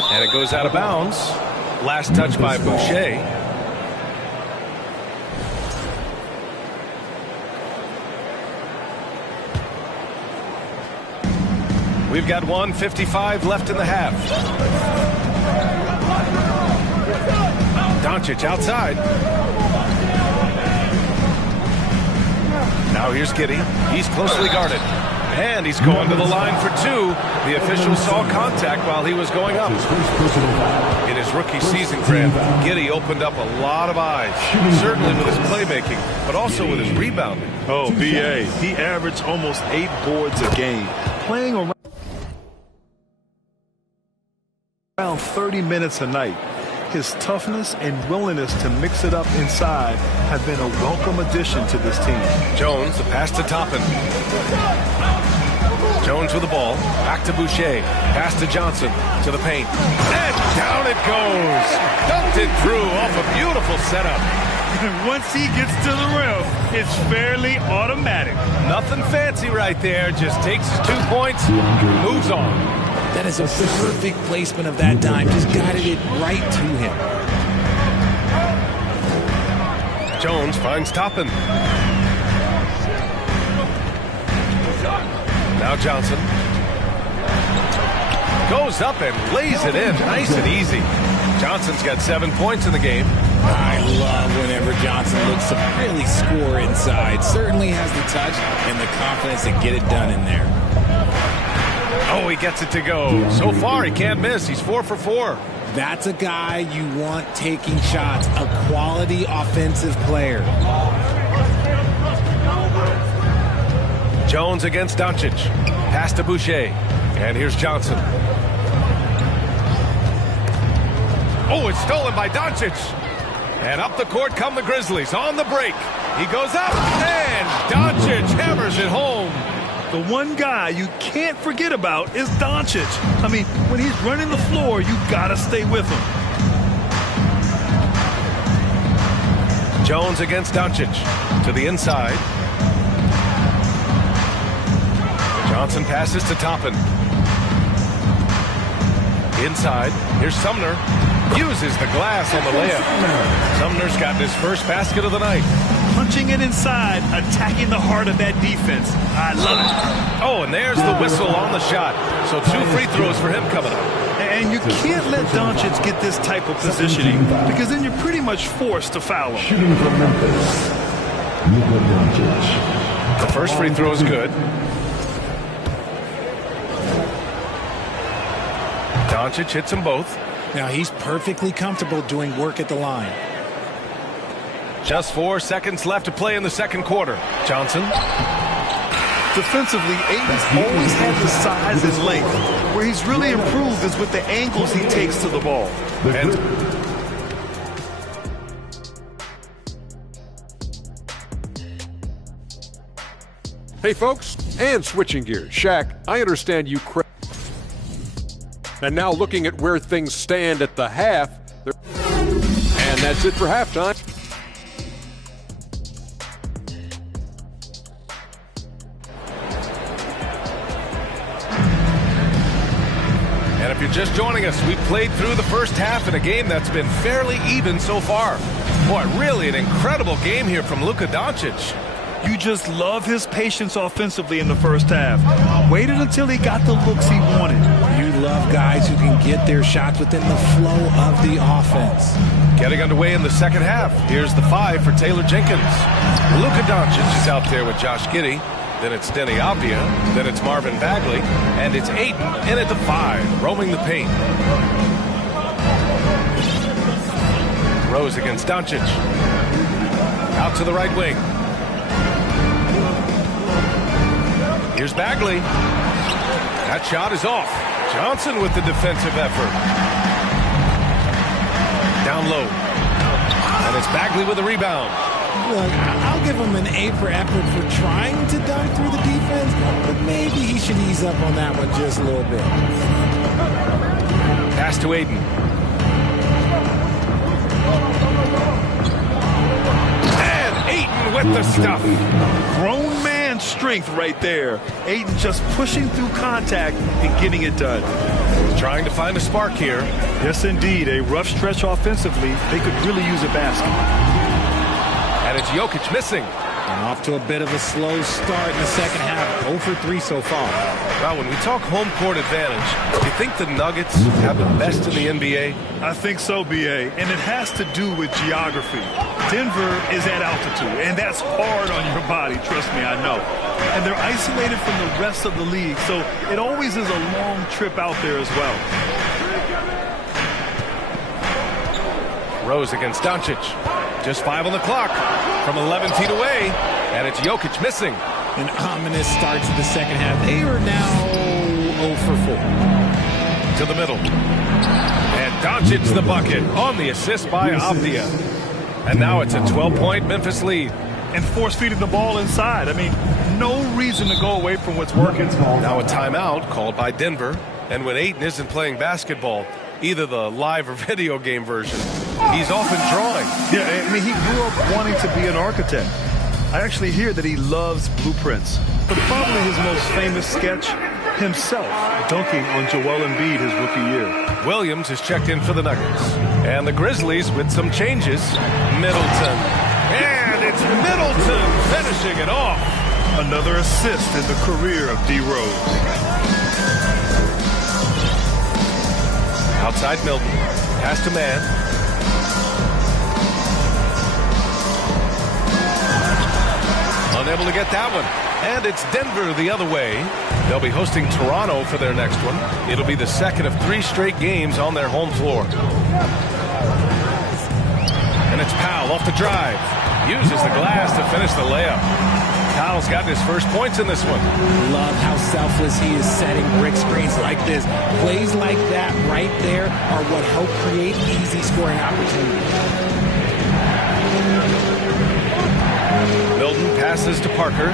And it goes out of bounds. Last touch by Boucher. We've got 1:55 left in the half. Doncic outside. Now here's Giddey. He's closely guarded. And he's going to the line for 2. The official saw contact while he was going up. In his rookie season, Grant, Giddey opened up a lot of eyes. Certainly with his playmaking, but also with his rebounding. Oh, B.A. He averaged almost 8 boards a game. Playing around 30 minutes a night. His toughness and willingness to mix it up inside have been a welcome addition to this team. Jones, the pass to Toppin. Jones with the ball. Back to Boucher. Pass to Johnson. To the paint. And down it goes. Dunked it through off a beautiful setup. Once he gets to the rim, it's fairly automatic. Nothing fancy right there. Just takes his 2 points, moves on. That is a perfect placement of that dime. Just guided it right to him. Jones finds Toppin. Now Johnson. Goes up and lays it in. Nice and easy. Johnson's got 7 points in the game. I love whenever Johnson looks to really score inside. Certainly has the touch and the confidence to get it done in there. Oh, he gets it to go. So far, he can't miss. He's 4 for 4. That's a guy you want taking shots, a quality offensive player. Jones against Doncic. Pass to Boucher. And here's Johnson. Oh, it's stolen by Doncic. And up the court come the Grizzlies on the break. He goes up, and Doncic hammers it home. The one guy you can't forget about is Doncic. I mean, when he's running the floor, you gotta stay with him. Jones against Doncic. To the inside. Johnson passes to Toppin. Inside. Here's Sumner. Uses the glass on the layup. Sumner's got his first basket of the night. Punching it inside, attacking the heart of that defense. I love it. Oh, and there's the whistle on the shot. So 2 free throws for him coming up. And you can't let Doncic get this type of positioning because then you're pretty much forced to foul him. Shooting from Memphis, Luka Doncic. The first free throw is good. Doncic hits them both. Now he's perfectly comfortable doing work at the line. Just 4 seconds left to play in the second quarter. Johnson. Defensively, Ayton's always had the size and length. Where he's really improved is with the angles he takes to the ball. And hey, folks, and switching gears. Shaq, I understand you. And now looking at where things stand at the half. And that's it for halftime. And if you're just joining us, we've played through the first half in a game that's been fairly even so far. Boy, really an incredible game here from Luka Doncic. You just love his patience offensively in the first half. Waited until he got the looks he wanted. You love guys who can get their shots within the flow of the offense. Getting underway in the second half. Here's the 5 for Taylor Jenkins. Luka Doncic is out there with Josh Giddey. Then it's Denny Avdia. Then it's Marvin Bagley. And it's Ayton in at the 5, roaming the paint. Rose against Doncic. Out to the right wing. Here's Bagley. That shot is off. Johnson with the defensive effort. Down low. And it's Bagley with a rebound. Look, I'll give him an A for effort for trying to dunk through the defense, but maybe he should ease up on that one just a little bit. Pass to Ayton. And Ayton with the stuff. Grown man strength right there. Ayton just pushing through contact and getting it done. Trying to find a spark here. Yes, indeed. A rough stretch offensively. They could really use a basket. And it's Jokic missing. And off to a bit of a slow start in the second half. 0 for 3 so far. Well, when we talk home court advantage, do you think the Nuggets have the best in the NBA? I think so, B.A., and it has to do with geography. Denver is at altitude, and that's hard on your body, trust me, I know. And they're isolated from the rest of the league, so it always is a long trip out there as well. Rose against Doncic. Just 5 on the clock from 11 feet away, and it's Jokic missing. An ominous start to the second half. They are now 0 for 4. To the middle. And Doncic's the bucket on the assist by Avdia. And now it's a 12-point Memphis lead. And force-feeding the ball inside. I mean, no reason to go away from what's working. Now a timeout called by Denver. And when Ayton isn't playing basketball, either the live or video game version, he's often drawing. Yeah, I mean, he grew up wanting to be an architect. I actually hear that he loves blueprints. But probably his most famous sketch, himself dunking on Joel Embiid his rookie year. Williams is checked in for the Nuggets. And the Grizzlies with some changes. Middleton. And it's Middleton finishing it off. Another assist in the career of D. Rose. Outside Milton. Pass to Man. Unable to get that one. And it's Denver the other way. They'll be hosting Toronto for their next one. It'll be the second of 3 straight games on their home floor. And it's Powell off the drive. Uses the glass to finish the layup. Powell's gotten his first points in this one. Love how selfless he is setting brick screens like this. Plays like that right there are what help create easy scoring opportunities. Milton passes to Parker.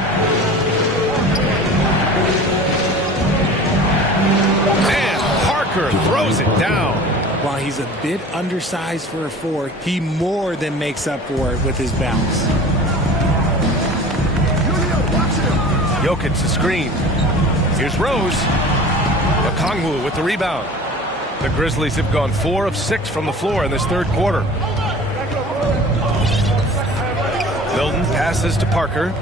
And Parker throws it down. While he's a bit undersized for a 4, he more than makes up for it with his bounce. Jokic the screen. Here's Rose. Okongwu with the rebound. The Grizzlies have gone 4 of 6 from the floor in this third quarter. Milton passes to Parker.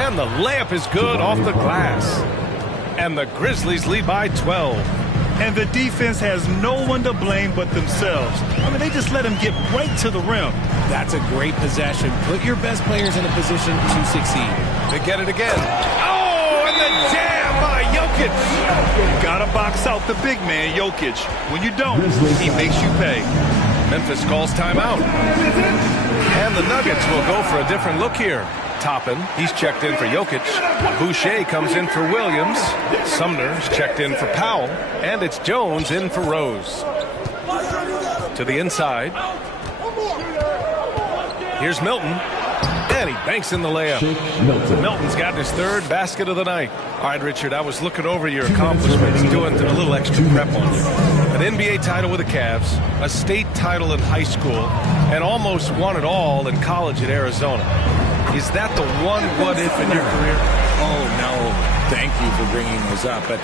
And the layup is good off the glass. And the Grizzlies lead by 12. And the defense has no one to blame but themselves. I mean, they just let him get right to the rim. That's a great possession. Put your best players in a position to succeed. They get it again. Oh, and the jam by Jokic. You gotta box out the big man, Jokic. When you don't, he makes you pay. Memphis calls timeout. And the Nuggets will go for a different look here. Toppin, he's checked in for Jokic. Boucher comes in for Williams. Sumner's checked in for Powell. And it's Jones in for Rose. To the inside. Here's Milton. And he banks in the layup. Milton's got his third basket of the night. All right, Richard, I was looking over your accomplishments, doing a little extra prep on you. An NBA title with the Cavs, a state title in high school, and almost won it all in college at Arizona. Is that the one what-if in your career? Oh, no. Thank you for bringing those up. But,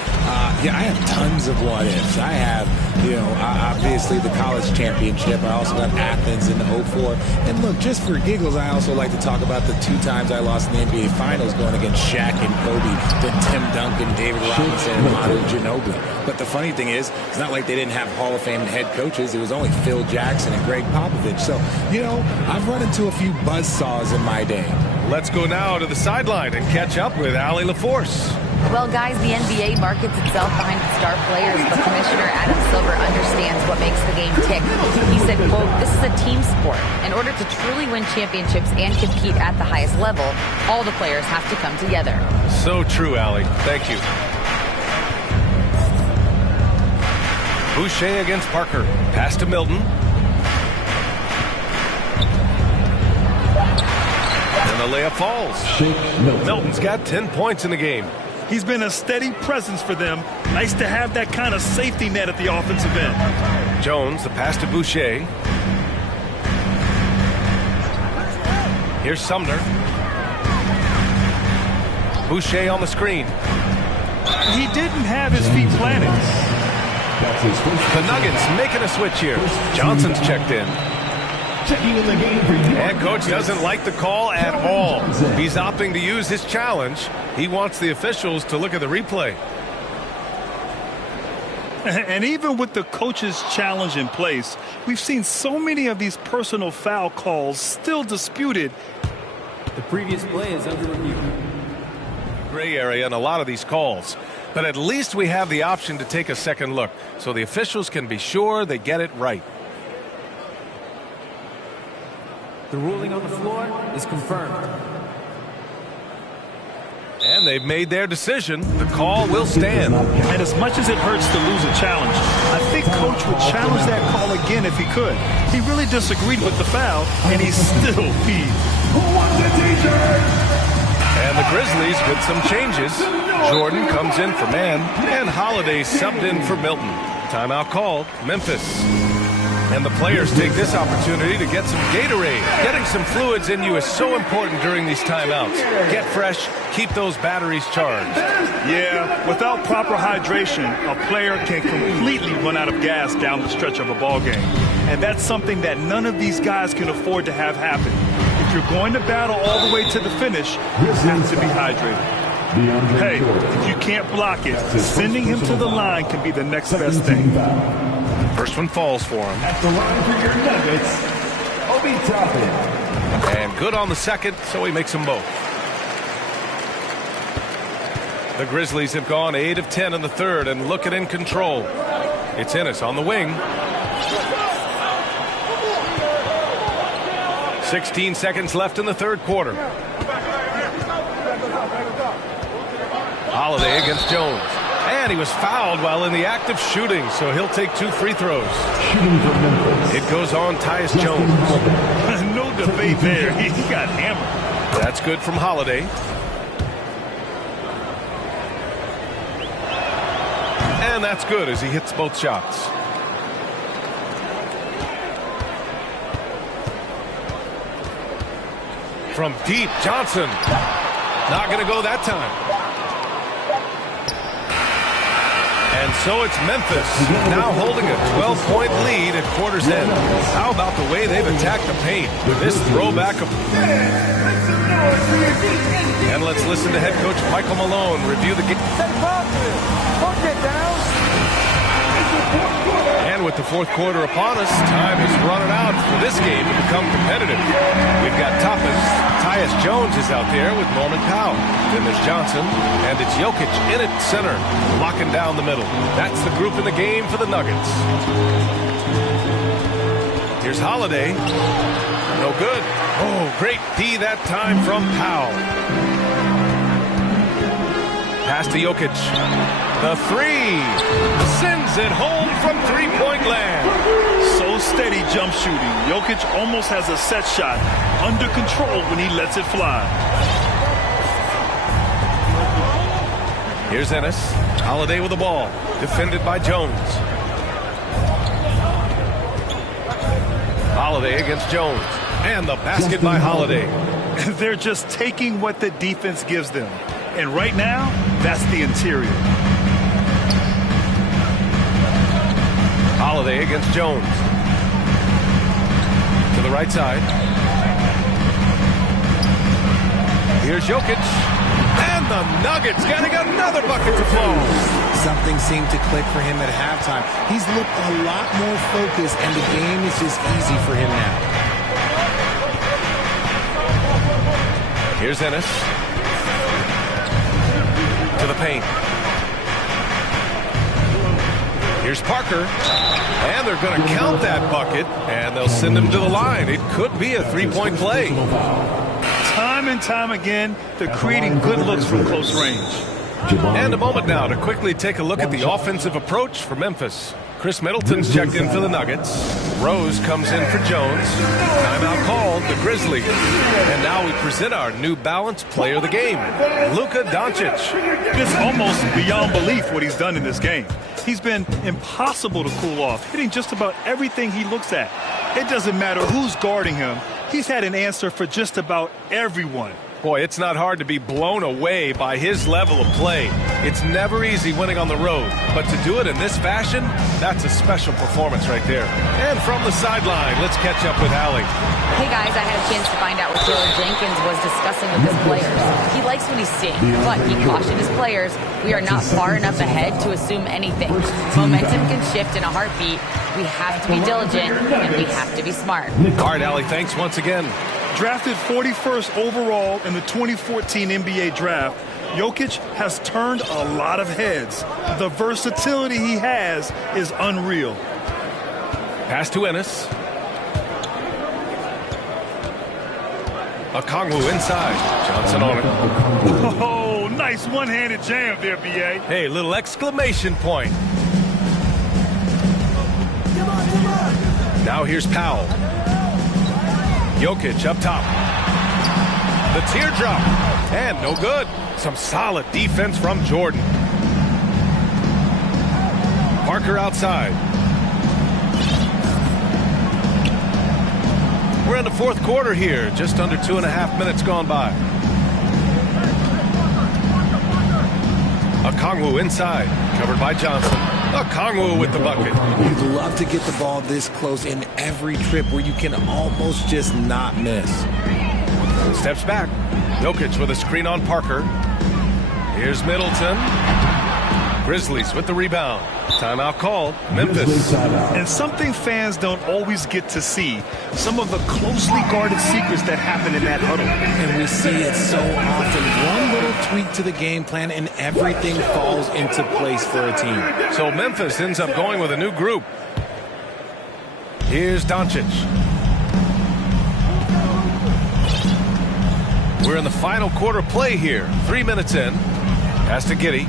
yeah, I have tons of what-ifs. I have, obviously the college championship. I also got Athens in the 04. And, look, just for giggles, I also like to talk about the 2 times I lost in the NBA Finals going against Shaq and Kobe, then Tim Duncan, David Robinson, and Manu Ginobili. But the funny thing is, it's not like they didn't have Hall of Fame head coaches. It was only Phil Jackson and Greg Popovich. So, I've run into a few buzzsaws in my day. Let's go now to the sideline and catch up with Allie LaForce. Well, guys, the NBA markets itself behind its star players, but Commissioner Adam Silver understands what makes the game tick. He said, quote, "This is a team sport. In order to truly win championships and compete at the highest level, all the players have to come together." So true, Allie. Thank you. Boucher against Parker. Pass to Milton. And the layup falls. Milton's got 10 points in the game. He's been a steady presence for them. Nice to have that kind of safety net at the offensive end. Jones, the pass to Boucher. Here's Sumner. Boucher on the screen. He didn't have his feet planted. The Nuggets making a switch here. Johnson's checked in. And coach doesn't like the call at all. He's opting to use his challenge. He wants the officials to look at the replay. And even with the coach's challenge in place, we've seen so many of these personal foul calls still disputed. The previous play is under review. Gray area in a lot of these calls. But at least we have the option to take a second look so the officials can be sure they get it right. The ruling on the floor is confirmed. And they've made their decision. The call will stand. And as much as it hurts to lose a challenge, I think Coach would challenge that call again if he could. He really disagreed with the foul, and he still peed. And the Grizzlies with some changes. Jordan comes in for Man, and Holiday subbed in for Milton. Timeout called. Memphis. And the players take this opportunity to get some Gatorade. Getting some fluids in you is so important during these timeouts. Get fresh, keep those batteries charged. Yeah, without proper hydration, a player can completely run out of gas down the stretch of a ball game. And that's something that none of these guys can afford to have happen. If you're going to battle all the way to the finish, you have to be hydrated. Hey, if you can't block it, sending him to the line can be the next best thing. First one falls for him. At the line for your Nuggets, Obi Toppin. And good on the second, so he makes them both. The Grizzlies have gone 8 of 10 in the third and looking in control. It's Ennis on the wing. 16 seconds left in the third quarter. Holiday against Jones. And he was fouled while in the act of shooting, so he'll take 2 free throws. It goes on Tyus Jones. No debate there. He got hammered. That's good from Holiday. And that's good as he hits both shots. From deep, Johnson. Not going to go that time. And so it's Memphis, now holding a 12-point lead at quarter's end. How about the way they've attacked the paint? This throwback of... And let's listen to head coach Michael Malone review the game. And with the fourth quarter upon us, time is running out for this game to become competitive. We've got Toppin. Tyus Jones is out there with Norman Powell. Then there's Johnson, and it's Jokic in at center, locking down the middle. That's the group in the game for the Nuggets. Here's Holiday. No good. Oh, great D that time from Powell. Pass to Jokic. The three. Sends it home from three-point land. So steady jump shooting. Jokic almost has a set shot under control when he lets it fly. Here's Ennis. Holiday with the ball. Defended by Jones. Holiday against Jones. And the basket by Holiday. They're just taking what the defense gives them. And right now, that's the interior. Holiday against Jones. To the right side. Here's Jokic. And the Nuggets getting another bucket to fall. Something seemed to click for him at halftime. He's looked a lot more focused, and the game is just easy for him now. Here's Ennis. To the paint. Here's Parker. And they're going to count that bucket, and they'll send him to the line. It could be a three-point play. Time and time again, they're creating good looks from close range. And a moment now to quickly take a look at the offensive approach for Memphis. Chris Middleton's checked in for the Nuggets. Rose comes in for Jones. Timeout called, the Grizzlies. And now we present our New Balance player of the game, Luka Doncic. It's almost beyond belief what he's done in this game. He's been impossible to cool off, hitting just about everything he looks at. It doesn't matter who's guarding him. He's had an answer for just about everyone. Boy, it's not hard to be blown away by his level of play. It's never easy winning on the road, but to do it in this fashion, that's a special performance right there. And from the sideline, let's catch up with Allie. Hey guys, I had a chance to find out what Taylor Jenkins was discussing with his players. He likes what he's seeing, but he cautioned his players, we are not far enough ahead to assume anything. Momentum can shift in a heartbeat. We have to be diligent, and we have to be smart. All right, Allie, thanks once again. Drafted 41st overall in the 2014 NBA draft, Jokic has turned a lot of heads. The versatility he has is unreal. Pass to Ennis. Okongwu inside. Johnson on it. Oh, nice one-handed jam there, B.A. Hey, little exclamation point. Now here's Powell. Jokic up top. The teardrop. And no good. Some solid defense from Jordan. Parker outside. We're in the fourth quarter here. Just under 2.5 minutes gone by. Okongwu inside. Covered by Johnson. Okongwu with the bucket. You'd love to get the ball this close in every trip where you can almost just not miss. Steps back. Jokic with a screen on Parker. Here's Middleton. Grizzlies with the rebound. Timeout called. Memphis. And something fans don't always get to see. Some of the closely guarded secrets that happen in that huddle. And we see it so often. One little tweak to the game plan and everything falls into place for a team. So Memphis ends up going with a new group. Here's Doncic. We're in the final quarter play here. 3 minutes in. Pass to Giddey.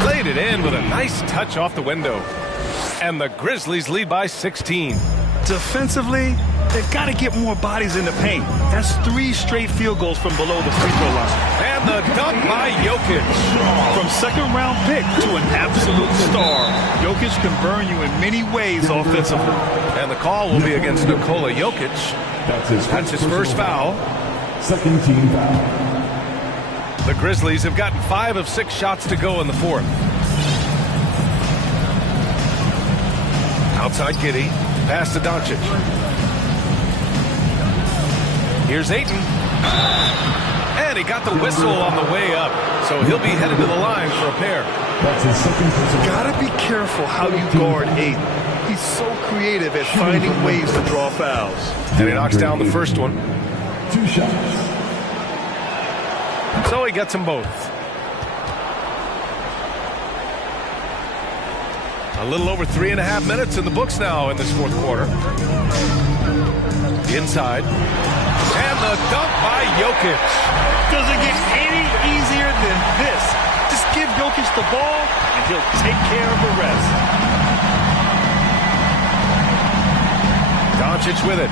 Played it in with a nice touch off the window. And the Grizzlies lead by 16. Defensively, they've got to get more bodies in the paint. That's 3 straight field goals from below the free throw line. And the dunk by Jokic. From second-round pick to an absolute star, Jokic can burn you in many ways offensively. And the call will be against Nikola Jokic. That's his first foul. Second team foul. The Grizzlies have gotten 5 of 6 shots to go in the fourth. Outside Giddey. Pass to Doncic. Here's Ayton. And he got the whistle on the way up. So he'll be headed to the line for a pair. That's his second personal. Gotta be careful how you guard Ayton. He's so creative at finding ways to draw fouls. And he knocks down the first one. 2 shots. So he gets them both. A little over 3.5 minutes in the books now in this fourth quarter. Inside. And the dunk by Jokic. Doesn't get any easier than this. Just give Jokic the ball, and he'll take care of the rest. Doncic with it.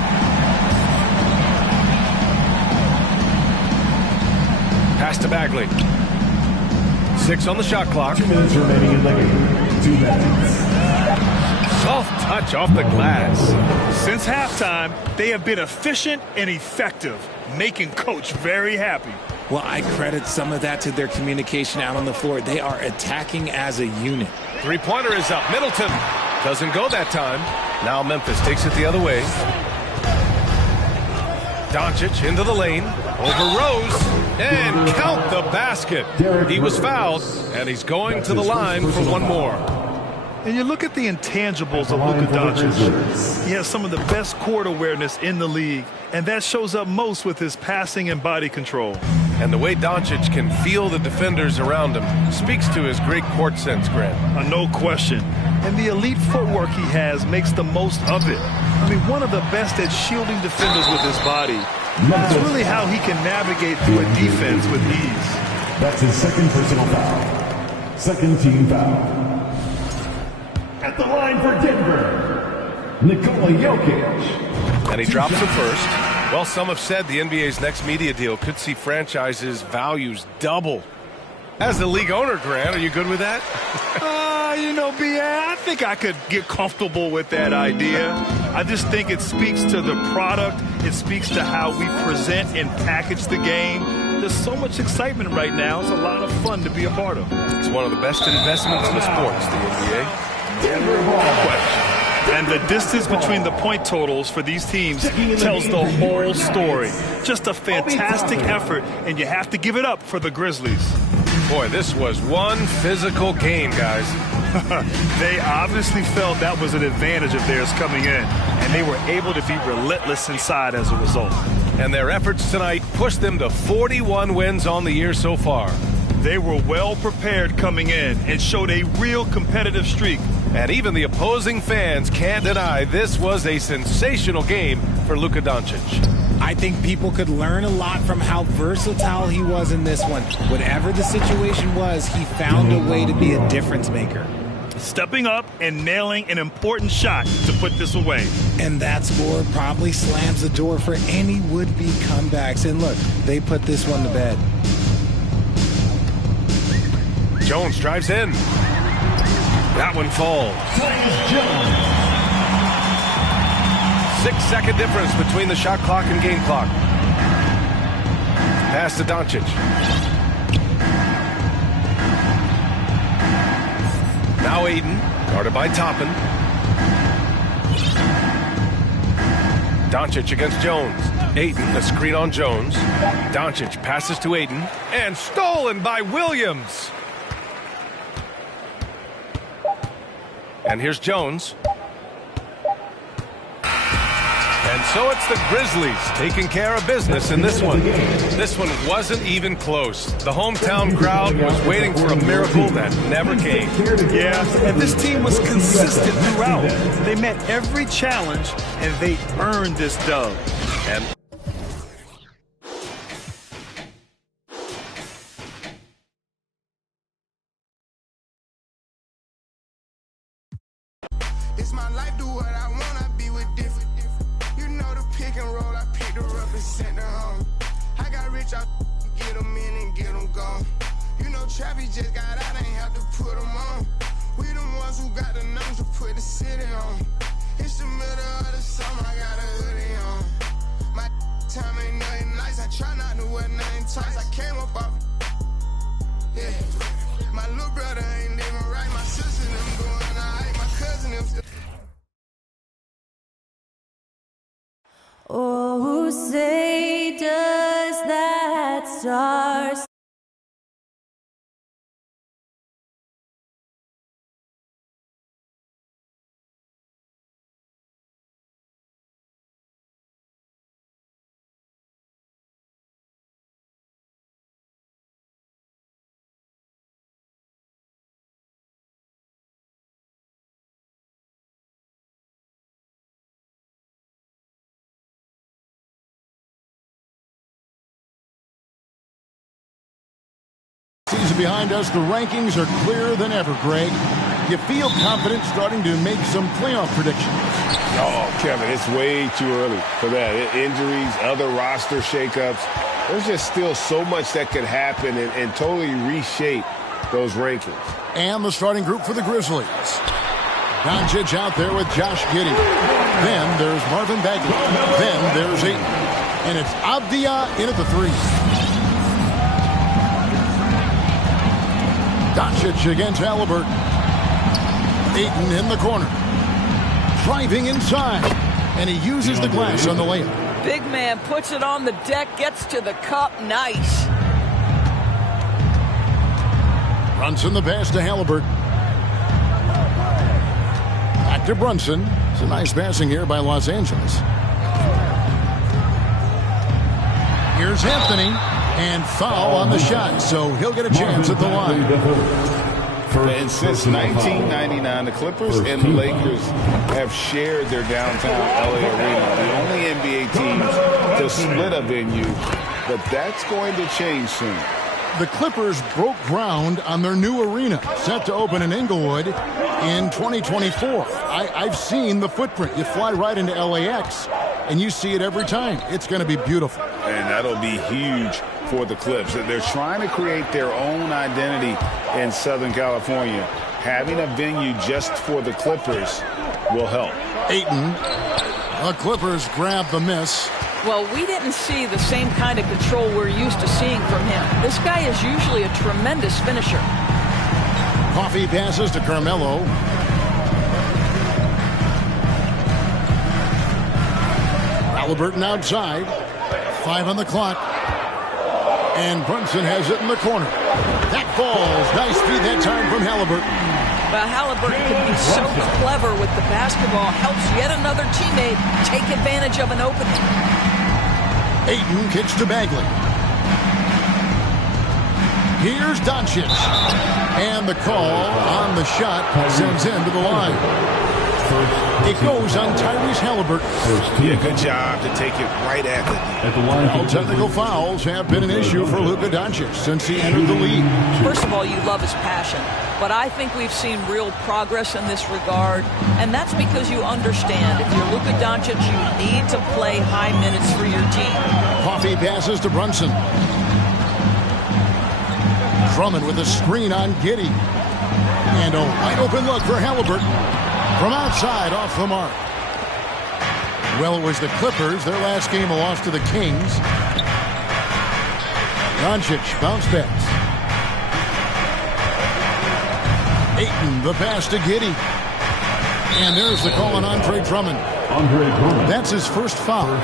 Pass to Bagley. 6 on the shot clock. 2 minutes remaining in the game. 2 minutes. Soft touch off the glass. Since halftime, they have been efficient and effective, making Coach very happy. Well, I credit some of that to their communication out on the floor. They are attacking as a unit. Three-pointer is up. Middleton doesn't go that time. Now Memphis takes it the other way. Doncic into the lane. Over Rose. And count the basket. He was fouled, and he's going to the line for one more. And you look at the intangibles of Luka Doncic. He has some of the best court awareness in the league, and that shows up most with his passing and body control. And the way Doncic can feel the defenders around him speaks to his great court sense, Grant. No question. And the elite footwork he has makes the most of it. I mean, one of the best at shielding defenders with his body. It's really how he can navigate through a defense with ease. That's his second personal foul. Second team foul. At the line for Denver, Nikola Jokic. And he drops it first. Well, some have said the NBA's next media deal could see franchises' values double. As the league owner, Grant, are you good with that? You know, B.A., I think I could get comfortable with that idea. I just think it speaks to the product. It speaks to how we present and package the game. There's so much excitement right now. It's a lot of fun to be a part of. It's one of the best investments in the sports, the NBA. And the distance between the point totals for these teams tells the whole story. Just a fantastic effort, and you have to give it up for the Grizzlies. Boy, this was one physical game, guys. They obviously felt that was an advantage of theirs coming in, and they were able to be relentless inside as a result. And their efforts tonight pushed them to 41 wins on the year so far. They were well prepared coming in and showed a real competitive streak. And even the opposing fans can't deny this was a sensational game for Luka Doncic. I think people could learn a lot from how versatile he was in this one. Whatever the situation was, he found a way to be a difference maker. Stepping up and nailing an important shot to put this away. And that score probably slams the door for any would-be comebacks. And look, they put this one to bed. Jones drives in. That one falls. 6-second difference between the shot clock and game clock. Pass to Doncic. Now Aiden, guarded by Toppin. Doncic against Jones. Aiden, the screen on Jones. Doncic passes to Aiden, and stolen by Williams. And here's Jones. And so it's the Grizzlies taking care of business in this one. This one wasn't even close. The hometown crowd was waiting for a miracle that never came. Yeah, and this team was consistent throughout. They met every challenge, and they earned this dub. And it's my life, do what I wanna be with different. You know the pick and roll, I picked her up and sent her home. I got rich, I get them in and get them gone. You know Trappy just got out, ain't have to put them on. We the ones who got the numbers to put the city on. It's the middle of the summer, I got a hoodie on. My time ain't nothing nice, I try not to wear nothing tight. I came up off, yeah. My little brother ain't even right, my sister them going alright, my cousin them still. Oh, say does that star behind us, the rankings are clearer than ever, Greg. You feel confident starting to make some playoff predictions? Oh, Kevin, it's way too early for that. Injuries, other roster shakeups. There's just still so much that could happen and totally reshape those rankings. And the starting group for the Grizzlies. Doncic out there with Josh Giddey. Then there's Marvin Bagley. Then there's Ayton. And it's Avdia in at the 3. Doncic against Halliburton. Ayton in the corner. Driving inside. And he uses the glass on the layup. Big man puts it on the deck, gets to the cup. Nice. Brunson the pass to Halliburton. Back to Brunson. It's a nice passing here by Los Angeles. Here's Anthony. And foul on the shot, so he'll get a chance at the line. And since 1999, the Clippers and the Lakers have shared their downtown LA arena. The only NBA teams to split a venue, but that's going to change soon. The Clippers broke ground on their new arena, set to open in Inglewood in 2024. I've seen the footprint. You fly right into LAX, and you see it every time. It's going to be beautiful. And that'll be huge for the Clips. They're trying to create their own identity in Southern California. Having a venue just for the Clippers will help. Ayton, the Clippers grab the miss. Well, we didn't see the same kind of control we're used to seeing from him. This guy is usually a tremendous finisher. Coffee passes to Carmelo. Halliburton outside. 5 on the clock. And Brunson has it in the corner. That falls. Nice feed that time from Halliburton. Well, Halliburton can be so clever with the basketball. Helps yet another teammate take advantage of an opening. Ayton kicks to Bagley. Here's Doncic. And the call on the shot sends him to the line. It goes on Tyrese Halliburton. Yeah, good job to take it right at the line. All technical fouls have been an issue for Luka Doncic since he entered the league. First of all, you love his passion. But I think we've seen real progress in this regard. And that's because you understand if you're Luka Doncic, you need to play high minutes for your team. Coffee passes to Brunson. Drummond with a screen on Giddey. And a wide open look for Halliburton. From outside, off the mark. Well, it was the Clippers. Their last game, a loss to the Kings. Doncic bounce backs. Ayton, the pass to Giddey. And there's the call on Andre Drummond. That's his first foul.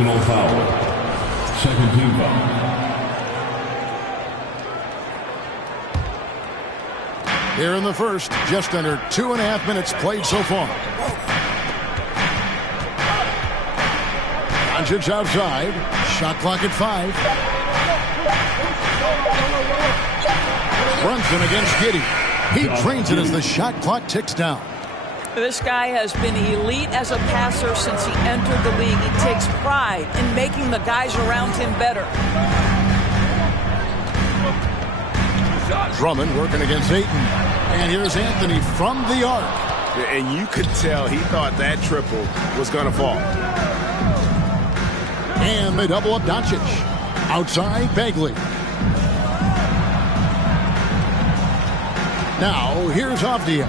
Foul. Second team foul. Here in the first, just under 2.5 minutes played so far. Doncic outside. Shot clock at 5. Brunson against Giddey. He drains it as the shot clock ticks down. This guy has been elite as a passer since he entered the league. He takes pride in making the guys around him better. Drummond working against Ayton. And here's Anthony from the arc. And you could tell he thought that triple was going to fall. And they double up Doncic. Outside, Bagley. Now, here's Avdia.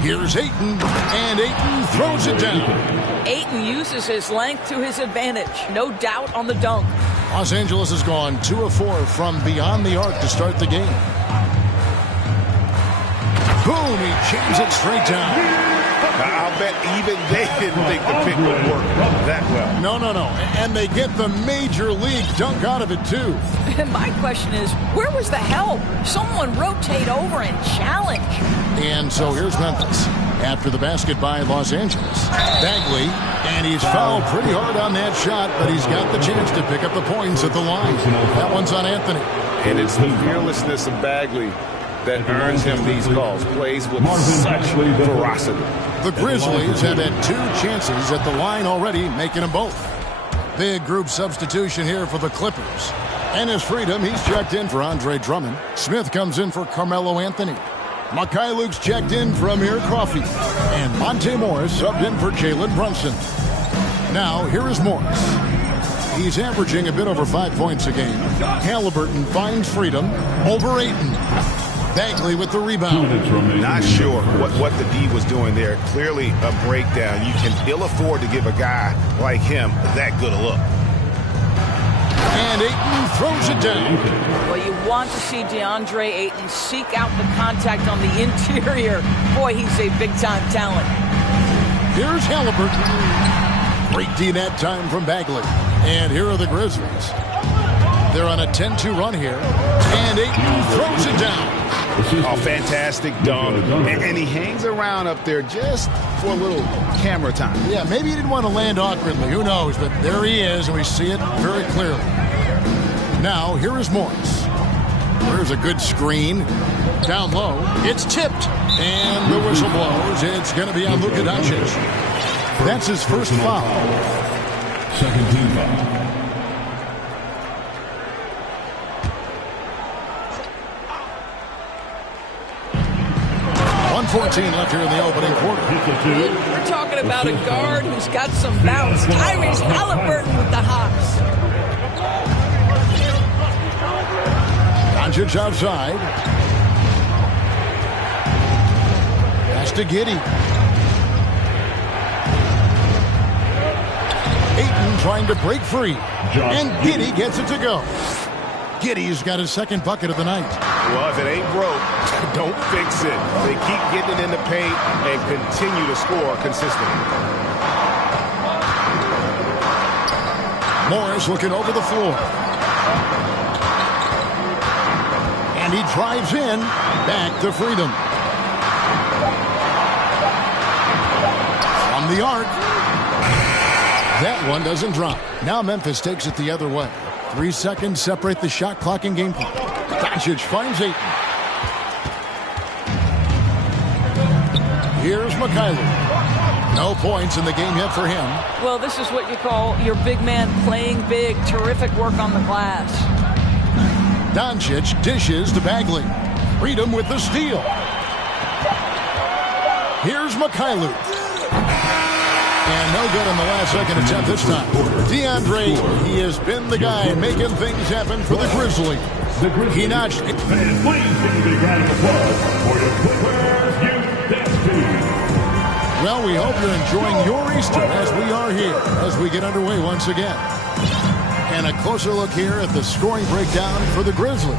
Here's Ayton, and Ayton throws it down. Ayton uses his length to his advantage. No doubt on the dunk. Los Angeles has gone 2 of 4 from beyond the arc to start the game. Boom, he jams it straight down. I'll bet even they didn't think the pick would work that well. No. And they get the major league dunk out of it, too. And my question is, where was the help? Someone rotate over and challenge. And so here's Memphis. After the basket by Los Angeles. Bagley, and he's fouled pretty hard on that shot, but he's got the chance to pick up the points at the line. That one's on Anthony. And it's the fearlessness of Bagley that earns him these calls. Plays with such ferocity. The Grizzlies have had 2 chances at the line already, making them both. Big group substitution here for the Clippers. And his freedom, he's checked in for Andre Drummond. Smith comes in for Carmelo Anthony. Luke's checked in for Amir Coffey. And Monte Morris subbed in for Jalen Brunson. Now, here is Morris. He's averaging a bit over 5 points a game. Halliburton finds freedom over Ayton. Bagley with the rebound. Not sure what the D was doing there. Clearly a breakdown. You can ill afford to give a guy like him that good a look. And Ayton throws it down. Well, you want to see DeAndre Ayton seek out the contact on the interior. Boy, he's a big-time talent. Here's Halliburton. Great D that time from Bagley. And here are the Grizzlies. They're on a 10-2 run here. And Ayton throws it down. Oh, fantastic dunk. And he hangs around up there just for a little camera time. Yeah, maybe he didn't want to land awkwardly. Who knows? But there he is, and we see it very clearly. Now, here is Morris. There's a good screen. Down low. It's tipped. And the whistle blows. It's going to be on Luka Doncic. That's his first foul. Second team foul. 1:14 left here in the opening quarter. We're talking about a guard who's got some bounce. Tyrese Halliburton with the hops. Doncic outside. Pass to Giddey. Ayton trying to break free. And Giddey gets it to go. Giddey's got his second bucket of the night. Well, if it ain't broke, don't fix it. They keep getting it in the paint and continue to score consistently. Morris looking over the floor. And he drives in. Back to freedom. From the arc. That one doesn't drop. Now Memphis takes it the other way. 3 seconds separate the shot clock and game clock. Doncic finds Ayton. Here's Mikhailo. No points in the game yet for him. Well, this is what you call your big man playing big. Terrific work on the glass. Doncic dishes to Bagley. Freedom with the steal. Here's Mikhailo. And no good on the last second attempt this time. DeAndre, he has been the guy making things happen for the Grizzlies. He notched it. And please give a big round of applause for your Clippers Youth Dance Team. Well, we hope you're enjoying your Easter as we are here, as we get underway once again. And a closer look here at the scoring breakdown for the Grizzlies.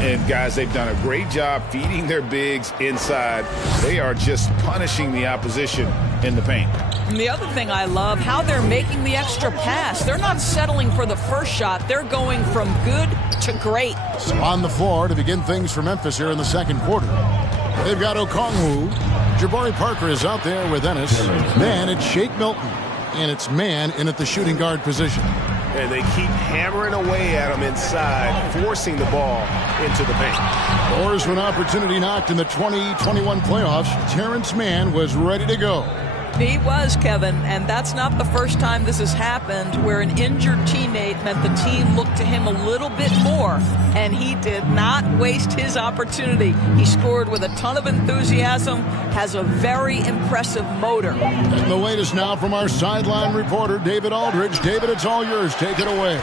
And, guys, they've done a great job feeding their bigs inside. They are just punishing the opposition in the paint. And the other thing I love, how they're making the extra pass. They're not settling for the first shot. They're going from good to great. So on the floor to begin things for Memphis here in the second quarter. They've got Okongwu. Jabari Parker is out there with Ennis. Then it's Shake Milton. And it's man in at the shooting guard position. And they keep hammering away at him inside, forcing the ball into the paint. Doors with an opportunity knocked in the 2021 playoffs. Terrence Mann was ready to go. He was, Kevin, and that's not the first time this has happened where an injured teammate meant the team looked to him a little bit more, and he did not waste his opportunity. He scored with a ton of enthusiasm, has a very impressive motor. And the latest now from our sideline reporter, David Aldridge. David, it's all yours. Take it away.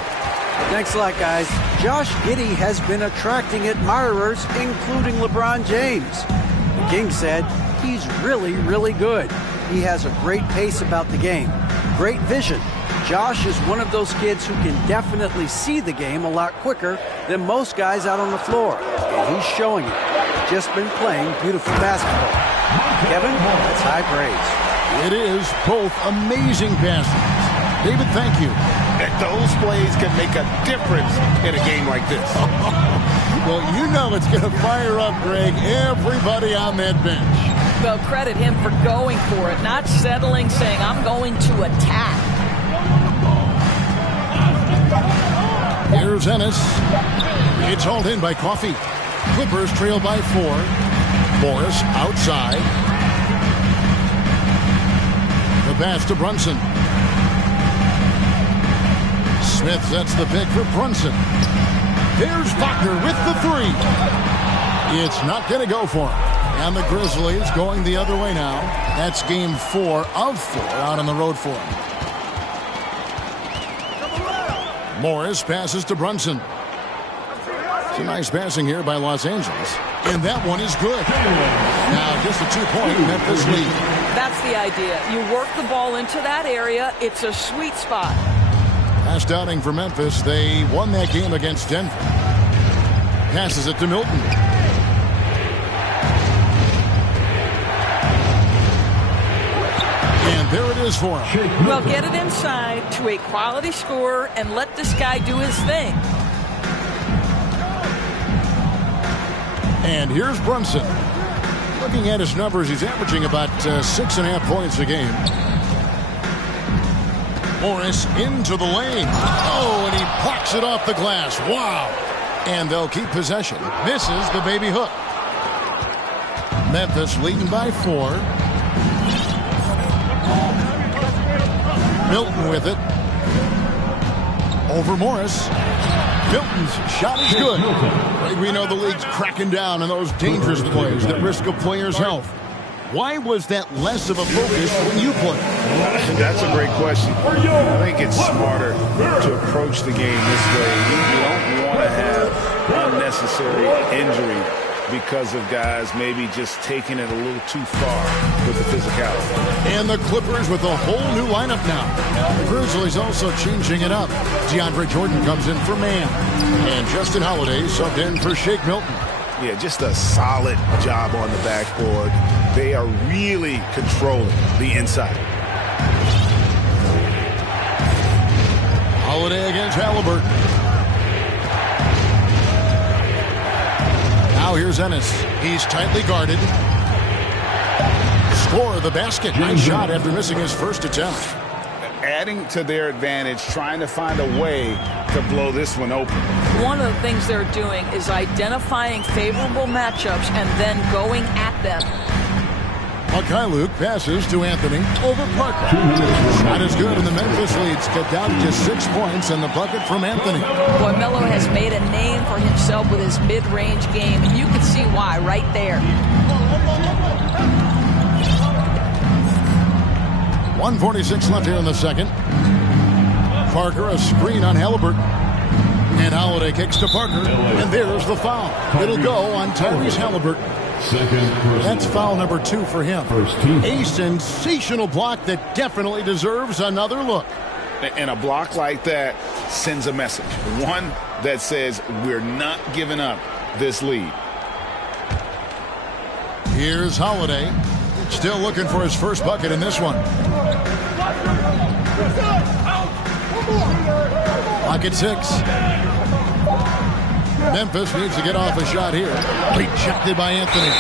Thanks a lot, guys. Josh Giddey has been attracting admirers, including LeBron James. The King said he's really, really good. He has a great pace about the game, great vision. Josh is one of those kids who can definitely see the game a lot quicker than most guys out on the floor, and he's showing it. Just been playing beautiful basketball. Kevin, that's high praise. It is both amazing passes. David, thank you. Those plays can make a difference in a game like this. Well, you know it's going to fire up, Greg, everybody on that bench. Well, credit him for going for it, not settling, saying, I'm going to attack. Here's Ennis. It's hauled in by Coffey. Clippers trail by 4. Morris outside. The pass to Brunson. Smith sets the pick for Brunson. There's Wagner with the 3. It's not going to go for him. And the Grizzlies going the other way now. That's game 4 of 4 out on the road for him. Morris passes to Brunson. It's a nice passing here by Los Angeles. And that one is good. Now just a 2-point Memphis lead. That's the idea. You work the ball into that area. It's a sweet spot. Last outing for Memphis. They won that game against Denver. Passes it to Milton. And there it is for him. Well, get it inside to a quality scorer and let this guy do his thing. And here's Brunson. Looking at his numbers, he's averaging about 6.5 points a game. Morris into the lane. Oh, and he blocks it off the glass. Wow. And they'll keep possession. Misses the baby hook. Memphis leading by 4. Milton with it. Over Morris. Milton's shot is good. We know the league's cracking down on those dangerous plays that risk a player's health. Why was that less of a focus when you play? That's a great question. I think it's smarter to approach the game this way. You don't want to have unnecessary injury because of guys maybe just taking it a little too far with the physicality. And the Clippers with a whole new lineup now. The Grizzlies also changing it up. DeAndre Jordan comes in for Mann. And Justin Holiday subbed in for Shake Milton. Yeah, just a solid job on the backboard. They are really controlling the inside. Holiday against Halliburton. Now here's Ennis. He's tightly guarded. Score the basket. Nice shot after missing his first attempt. Adding to their advantage, trying to find a way to blow this one open. One of the things they're doing is identifying favorable matchups and then going at them. Luke passes to Anthony over Parker. Not as good, and the Memphis leads cut down to just 6 points, and the bucket from Anthony. Boy, Melo has made a name for himself with his mid-range game, and you can see why right there. 1:46 left here in the second. Parker, a screen on Halliburton. And Holiday kicks to Parker, and there's the foul. It'll go on Tyrese Halliburton. That's foul number 2 for him. A sensational block that definitely deserves another look. And a block like that sends a message. One that says we're not giving up this lead. Here's Holiday. Still looking for his first bucket in this one. Clock at 6. Memphis needs to get off a shot here. Rejected by Anthony.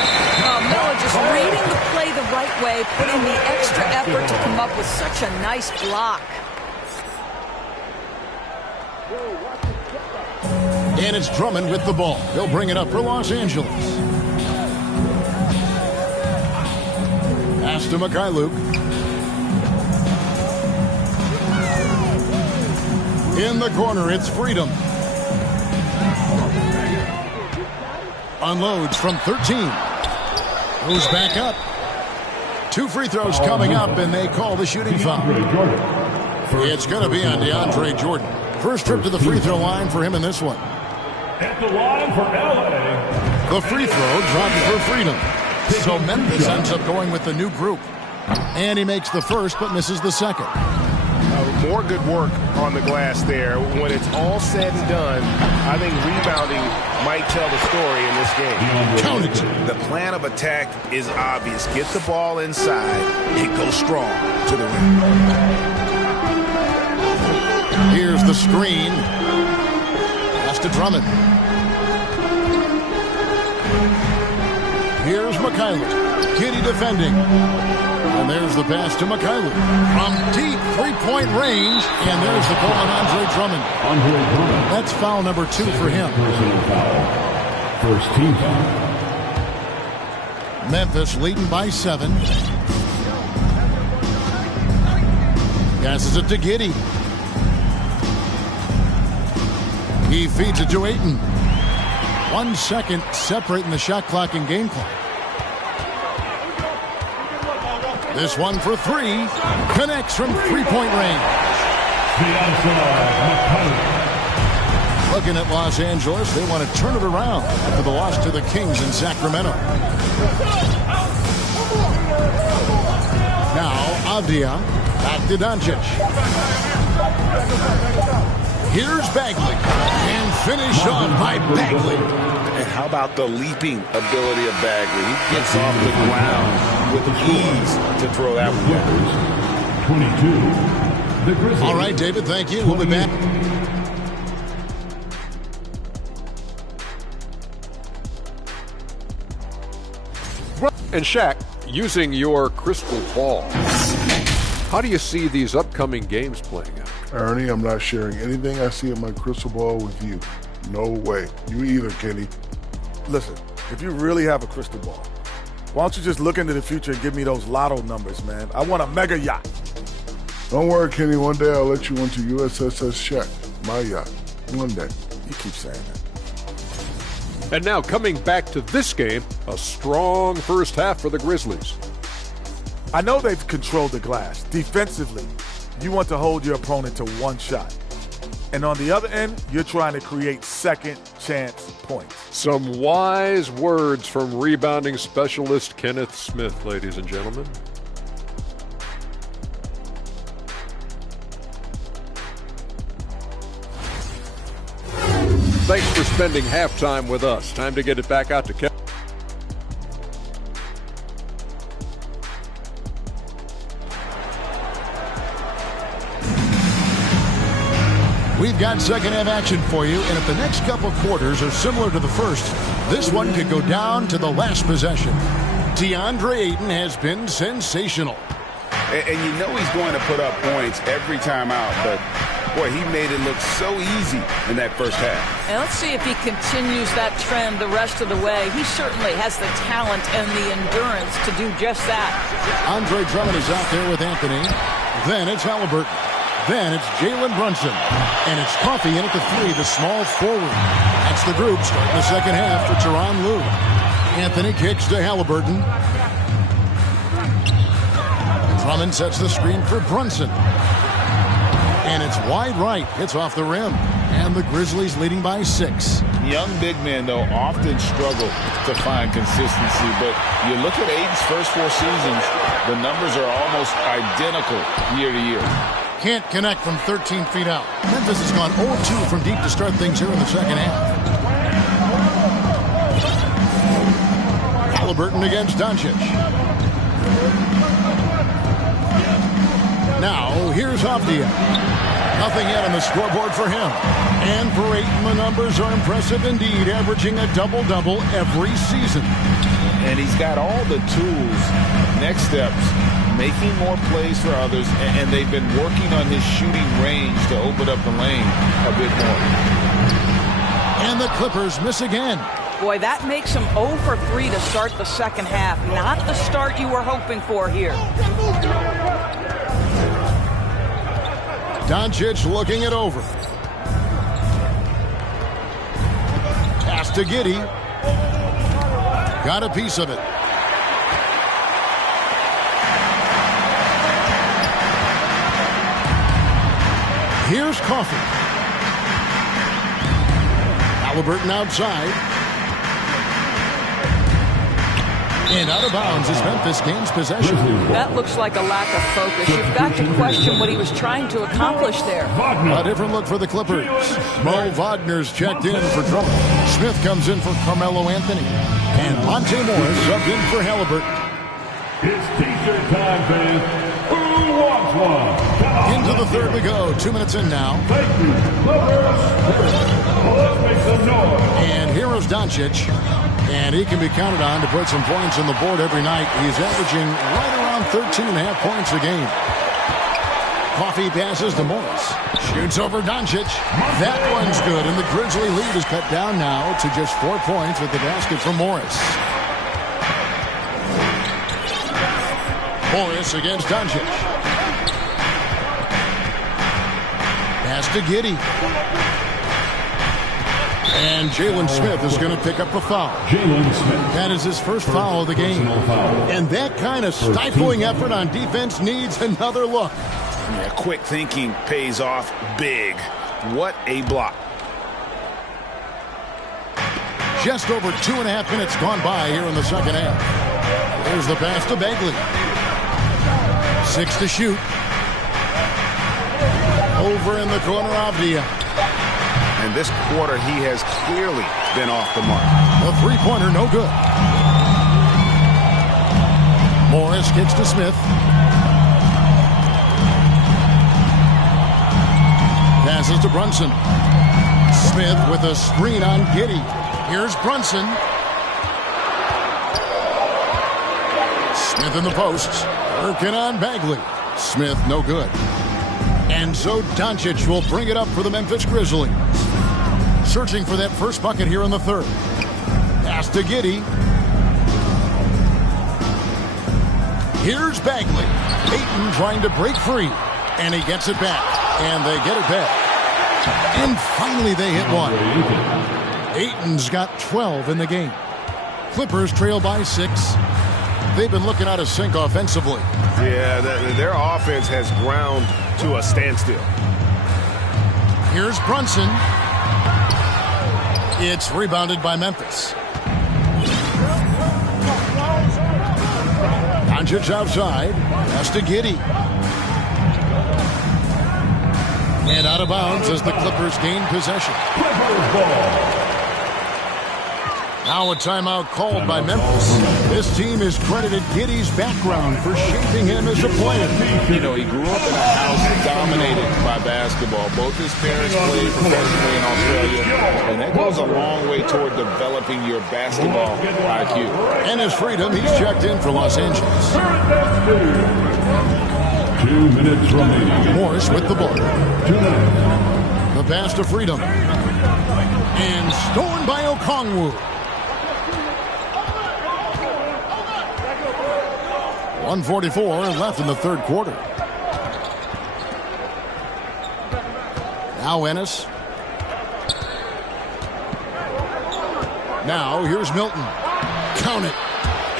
Miller just reading the play the right way, putting the extra effort to come up with such a nice block. And it's Drummond with the ball. They'll bring it up for Los Angeles. Pass to Mikhailuk. In the corner, it's Freedom. Unloads from 13. Goes back up. 2 free throws coming up, and they call the shooting foul. It's going to be on DeAndre Jordan. First trip to the free throw line for him in this one. At the line for LA. The free throw dropped for Freedom. So Memphis ends up going with the new group. And he makes the first, but misses the second. More good work on the glass there. When it's all said and done, I think rebounding might tell the story in this game. Count it. The plan of attack is obvious. Get the ball inside and go strong to the rim. Here's the screen. Pass to Drummond. Here's Mikhailuk. Kitty defending. And there's the pass to Mikhailuk. From deep three-point range. And there's the call on Andre Drummond. That's foul number 2 for him. First team foul. Memphis leading by 7. Passes it to Giddey. He feeds it to Ayton. 1 second separating the shot clock and game clock. This one for 3. Connects from three-point range. Looking at Los Angeles, they want to turn it around after the loss to the Kings in Sacramento. Now, Avdia back to Doncic. Here's Bagley. And finish off by Bagley. And how about the leaping ability of Bagley? He gets off the ground with ease to throw that one down. 22. The Grizzlies. All right, David, thank you. We'll be back. And Shaq, using your crystal ball, how do you see these upcoming games playing out? Ernie, I'm not sharing anything I see in my crystal ball with you. No way. You either, Kenny. Listen, if you really have a crystal ball, why don't you just look into the future and give me those lotto numbers, man? I want a mega yacht. Don't worry, Kenny. One day I'll let you into USSS Shaq, my yacht. One day. You keep saying that. And now coming back to this game, a strong first half for the Grizzlies. I know they've controlled the glass. Defensively, you want to hold your opponent to 1 shot. And on the other end, you're trying to create second chance points. Some wise words from rebounding specialist Kenneth Smith, ladies and gentlemen. Thanks for spending halftime with us. Time to get it back out to Kevin. We've got second half action for you, and if the next couple quarters are similar to the first, this one could go down to the last possession. DeAndre Ayton has been sensational. And you know he's going to put up points every time out, but boy, he made it look so easy in that first half. And let's see if he continues that trend the rest of the way. He certainly has the talent and the endurance to do just that. Andre Drummond is out there with Anthony. Then it's Halliburton. Then it's Jalen Brunson. And it's Coffey in at the 3, the small forward. That's the group starting the second half for Tyronn Lue. Anthony kicks to Halliburton. Drummond sets the screen for Brunson. And it's wide right. Hits off the rim. And the Grizzlies leading by 6. Young big men, though, often struggle to find consistency. But you look at Ayton's first 4 seasons, the numbers are almost identical year to year. Can't connect from 13 feet out. Memphis has gone 0-2 from deep to start things here in the second half. Halliburton against Doncic. Now, here's Avdia. Nothing yet on the scoreboard for him. And for Ayton, the numbers are impressive indeed, averaging a double-double every season. And he's got all the tools. Next steps, making more plays for others, and they've been working on his shooting range to open up the lane a bit more. And the Clippers miss again. Boy, that makes him 0 for 3 to start the second half. Not the start you were hoping for here. Doncic looking it over. Pass to Giddey. Got a piece of it. Here's Coffey. Halliburton outside. And out of bounds as Memphis gains possession. That looks like a lack of focus. You've got to question what he was trying to accomplish there. A different look for the Clippers. Mo Wagner's checked in for trouble. Smith comes in for Carmelo Anthony. And Monte Morris subbed in for Halliburton. It's t-shirt time, fans. Who wants one? Into the third we go. 2 minutes in now. Thank you, Clippers. Let's make some noise. And here is Doncic. And he can be counted on to put some points on the board every night. He's averaging right around 13.5 points a game. Coffey passes to Morris. Shoots over Doncic. That one's good, and the Grizzly lead is cut down now to just 4 points with the basket from Morris. Morris against Doncic. Pass to Giddey. And Jalen Smith is going to pick up a foul. Jalen Smith. That is his first foul of the game. And that kind of stifling effort on defense needs another look. Yeah, quick thinking pays off big. What a block. Just over 2.5 minutes gone by here in the second half. There's the pass to Bagley. 6 to shoot. Over in the corner, Avdia. And this quarter, he has clearly been off the mark. A three-pointer, no good. Morris kicks to Smith. Passes to Brunson. Smith with a screen on Giddey. Here's Brunson. Smith in the posts. Working on Bagley. Smith, no good. And so Doncic will bring it up for the Memphis Grizzlies. Searching for that first bucket here in the third. Pass to Giddey. Here's Bagley. Ayton trying to break free. And he gets it back. And they get it back. And finally they hit one. Ayton's got 12 in the game. Clippers trail by 6. They've been looking out of sync offensively. Yeah, their offense has ground to a standstill. Here's Brunson. It's rebounded by Memphis. Doncic outside. Pass to Giddey. And out of bounds as the Clippers gain possession. Now a timeout called by Memphis. This team has credited Giddey's background for shaping him as a player. You know, he grew up in a house dominated by basketball. Both his parents played professionally in Australia, and that goes a long way toward developing your basketball IQ. And his freedom, he's checked in for Los Angeles. 2 minutes remaining. Morris with the ball. 2 minutes. The pass to Freedom. And stolen by Okongwu. 1:44 left in the third quarter. Now Ennis. Now here's Milton. Count it.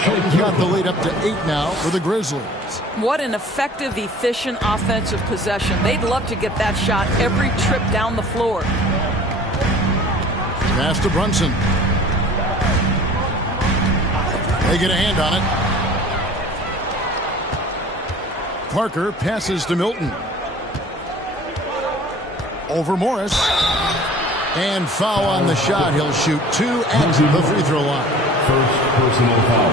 Milton's got the lead up to 8 now for the Grizzlies. What an effective, efficient offensive possession. They'd love to get that shot every trip down the floor. Pass to Brunson. They get a hand on it. Parker passes to Milton. Over Morris. And foul on the shot. He'll shoot 2 at the free throw line. First personal foul.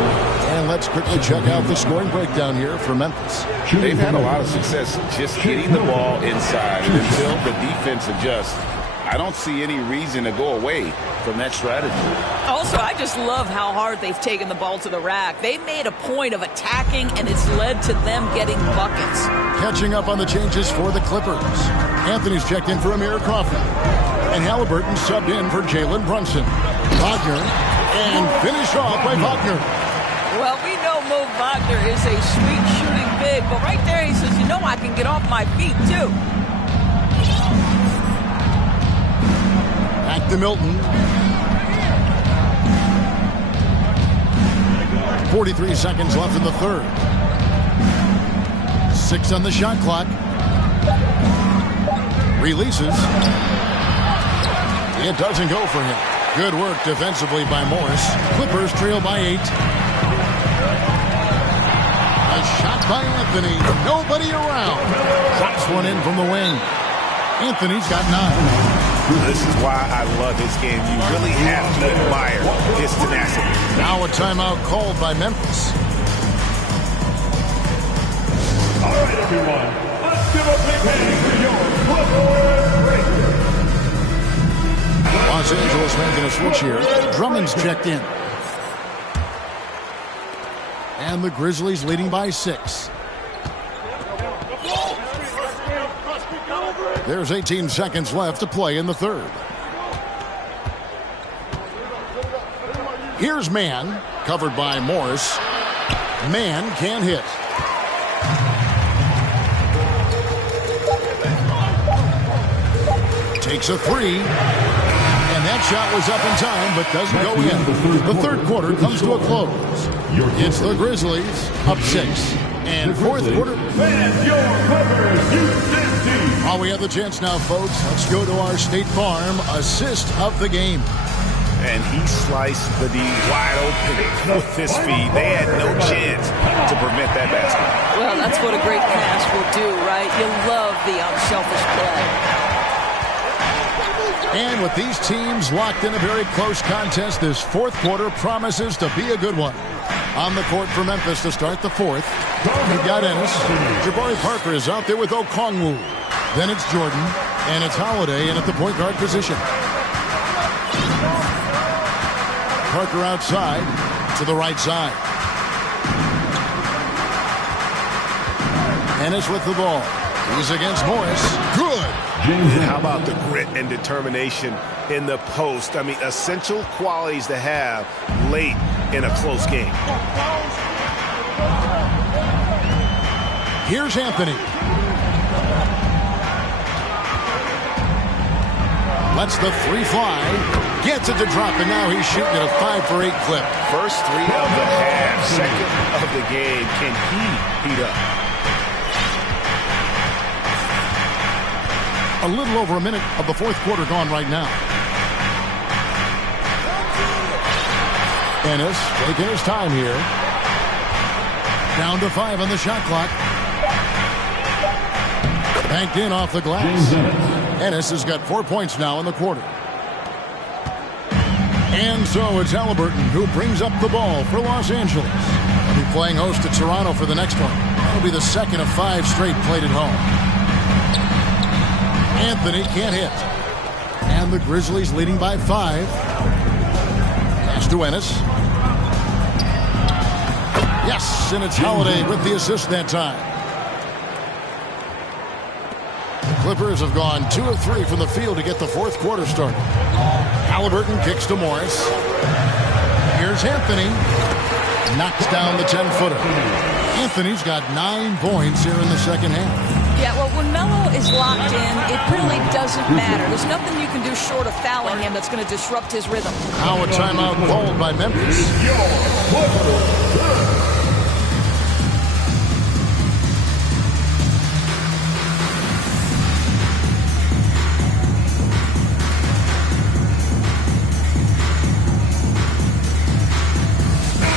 And let's quickly check out the scoring breakdown here for Memphis. They've had a lot of success just getting the ball inside. And until the defense adjusts, I don't see any reason to go away from that strategy. Also, I just love how hard they've taken the ball to the rack. They've made a point of attacking, and it's led to them getting buckets. Catching up on the changes for the Clippers. Anthony's checked in for Amir Crawford. And Halliburton subbed in for Jalen Brunson. Wagner, and finished off by Wagner. Well, we know Mo Wagner is a sweet shooting big, but right there he says, you know, I can get off my feet, too. Back to Milton. 43 seconds left in the third. 6 on the shot clock. Releases. It doesn't go for him. Good work defensively by Morris. Clippers trail by 8. A shot by Anthony. Nobody around. Drops one in from the wing. Anthony's got 9. This is why I love his game. You really have to admire his tenacity. Now a timeout called by Memphis. All right, everyone. Let's give a big hand for your Clipper Breaker. Los Angeles making a switch here. Drummond's checked in. And the Grizzlies leading by 6. There's 18 seconds left to play in the third. Here's Mann, covered by Morris. Mann can't hit. Takes a 3. And that shot was up in time, but doesn't go in. The third quarter comes to a close. It's the Grizzlies up 6. And fourth quarter. While we have the chance now, folks, let's go to our State Farm assist of the game. And he sliced the D wide open with his feet. They had no chance to prevent that basket. Well, that's what a great pass will do, right? You love the unselfish play. And with these teams locked in a very close contest, this fourth quarter promises to be a good one. On the court for Memphis to start the fourth. You've got Ennis. Jabari Parker is out there with Okongwu. Then it's Jordan. And it's Holiday in at the point guard position. Parker outside to the right side. Ennis with the ball. He's against Morris. Good. How about the grit and determination in the post? I mean, essential qualities to have late in a close game. Here's Anthony. Lets the 3 fly. Gets it to drop, and now he's shooting at a 5 for 8 clip. First 3 of the half, second of the game. Can he heat up? A little over a minute of the fourth quarter gone right now. Ennis taking his time here. Down to 5 on the shot clock. Banked in off the glass. Ennis has got 4 points now in the quarter. And so it's Halliburton who brings up the ball for Los Angeles. They'll be playing host to Toronto for the next one. It'll be the second of 5 straight played at home. Anthony can't hit. And the Grizzlies leading by 5. Pass to Ennis. Yes, and it's Holiday with the assist that time. The Clippers have gone 2 of 3 from the field to get the fourth quarter started. Halliburton kicks to Morris. Here's Anthony. Knocks down the 10-footer. Anthony's got 9 points here in the second half. Yeah, well, when Melo is locked in, it really doesn't matter. There's nothing you can do short of fouling him that's going to disrupt his rhythm. Now a timeout called by Memphis.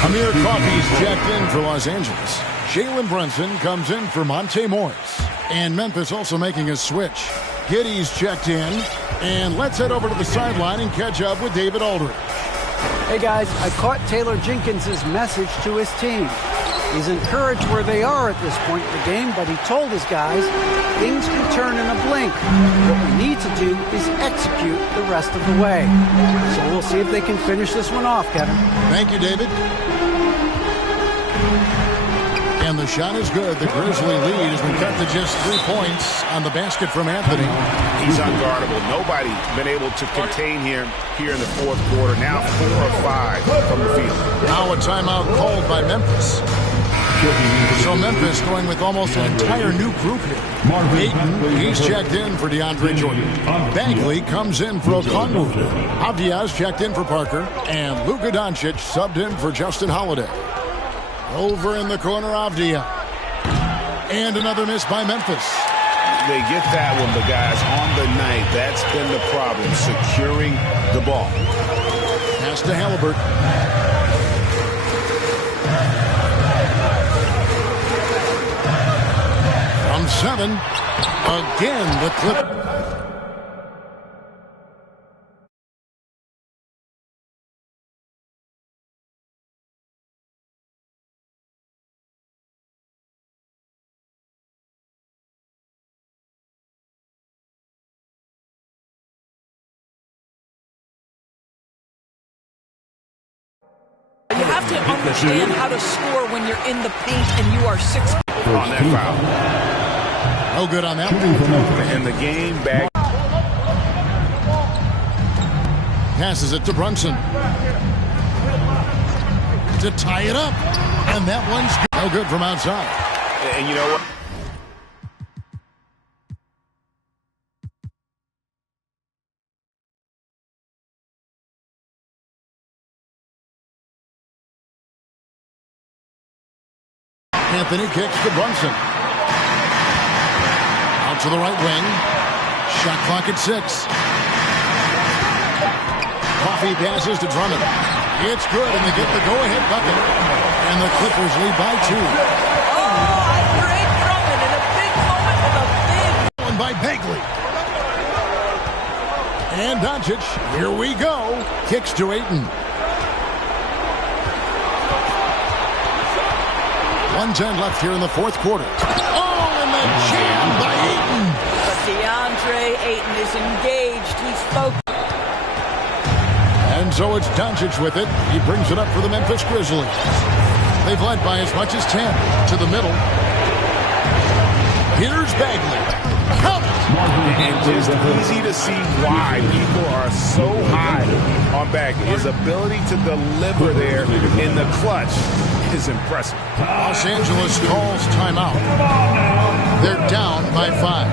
Amir Coffey's checked in for Los Angeles. Jalen Brunson comes in for Monte Morris. And Memphis also making a switch. Giddey's checked in. And let's head over to the sideline and catch up with David Aldridge. Hey guys, I caught Taylor Jenkins' message to his team. He's encouraged where they are at this point in the game, but he told his guys things can turn in a blink. What we need to do is execute the rest of the way. So we'll see if they can finish this one off, Kevin. Thank you, David. And the shot is good. The Grizzly lead has been cut to just 3 points on the basket from Anthony. He's unguardable. Nobody been able to contain him here in the fourth quarter. Now 4 or 5 from the field. Now a timeout called by Memphis. So Memphis going with almost an entire new group here. Ayton, he's checked in for DeAndre Jordan. Bagley comes in for Okongwu. Avdia's checked in for Parker. And Luka Doncic subbed in for Justin Holiday. Over in the corner, Avdia. And another miss by Memphis. They get that one, but guys, on the night, that's been the problem, securing the ball. Pass to Halliburton. From 7, again the clip. You have to understand how to score when you're in the paint and you are 6 on that foul. No good on that one. And the game back. Passes it to Brunson. To tie it up. And that one's no good from outside. And you know what? Anthony kicks to Brunson. Out to the right wing. Shot clock at 6. Coffee passes to Drummond. It's good, and they get the go-ahead bucket. And the Clippers lead by 2. Oh, Andre Drummond in a big moment with a big one by Bagley. And Doncic, here we go. Kicks to Ayton. 1:10 left here in the fourth quarter. Oh, and the jam by Ayton. But DeAndre Ayton is engaged. He's focused. And so it's Doncic with it. He brings it up for the Memphis Grizzlies. They've led by as much as 10 to the middle. Here's Bagley. Count it. And just easy to see why people are so high on Bagley. His ability to deliver there in the clutch is impressive. Los Angeles calls timeout. They're down by 5.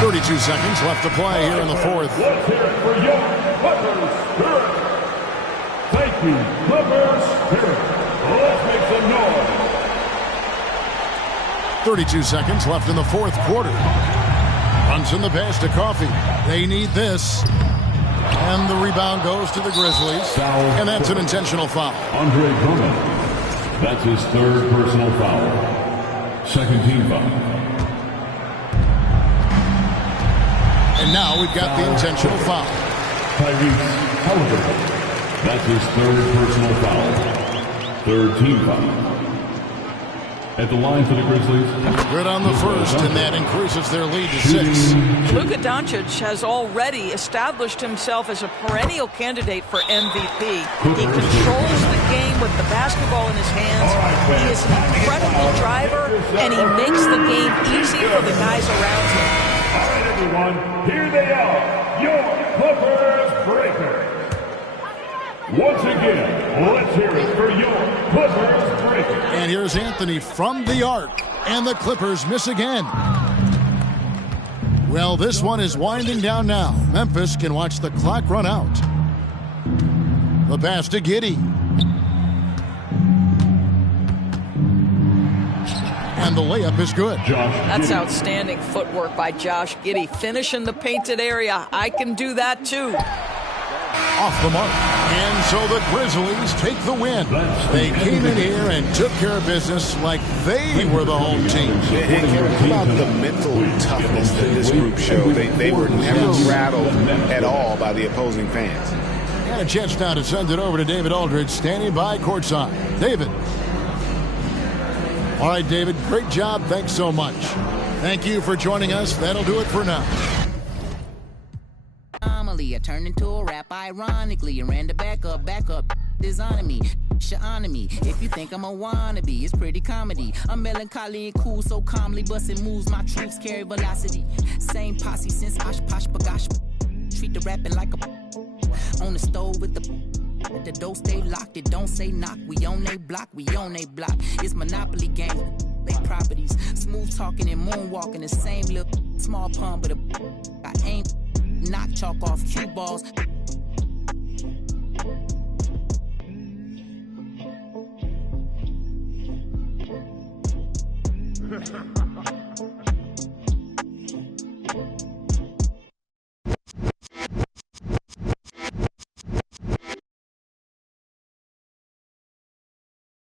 32 seconds left to play here in the fourth. Let's hear it for your Clippers Spirit. Thank you, Clippers Spirit. Let's make some noise. 32 seconds left in the fourth quarter. Runs in the pass to Coffee. They need this. And the rebound goes to the Grizzlies. And that's an intentional foul. Andre Drummond. That's his 3rd personal foul. 2nd team foul. And now we've got the intentional foul. Tyrese Halliburton. That's his 3rd personal foul. 3rd team foul. At the line for the Grizzlies. Good on the first, and that increases their lead to 6. Luka Doncic has already established himself as a perennial candidate for MVP. He controls the game with the basketball in his hands. He is an incredible driver, and he makes the game easy for the guys around him. All right, everyone, here they are, your Clippers Breakers. Once again, let's hear it for your Clippers Breakers. And here's Anthony from the arc, and the Clippers miss again. Well, this one is winding down now. Memphis can watch the clock run out. The pass to Giddey. And the layup is good. That's outstanding footwork by Josh Giddey. Finishing the painted area. I can do that too. Off the mark. And so the Grizzlies take the win. They came in here and took care of business like they were the home team. How about the mental toughness that this group showed? They were never rattled at all by the opposing fans. And a chance now to send it over to David Aldridge, standing by courtside. David. All right, David, great job. Thanks so much. Thank you for joining us. That'll do it for now. I turned into a rap ironically and ran the back up is on me. On me. If you think I'm a wannabe, it's pretty comedy. I'm melancholy and cool, so calmly busting moves. My troops carry velocity. Same posse since Osh Posh Bagosh. Treat the rapping like a on the stove with the door stay locked. It don't say knock. We on they block. It's Monopoly game. They properties. Smooth talking and moonwalking. The same little small pun, but I ain't knock chalk off cue balls. Ha ha!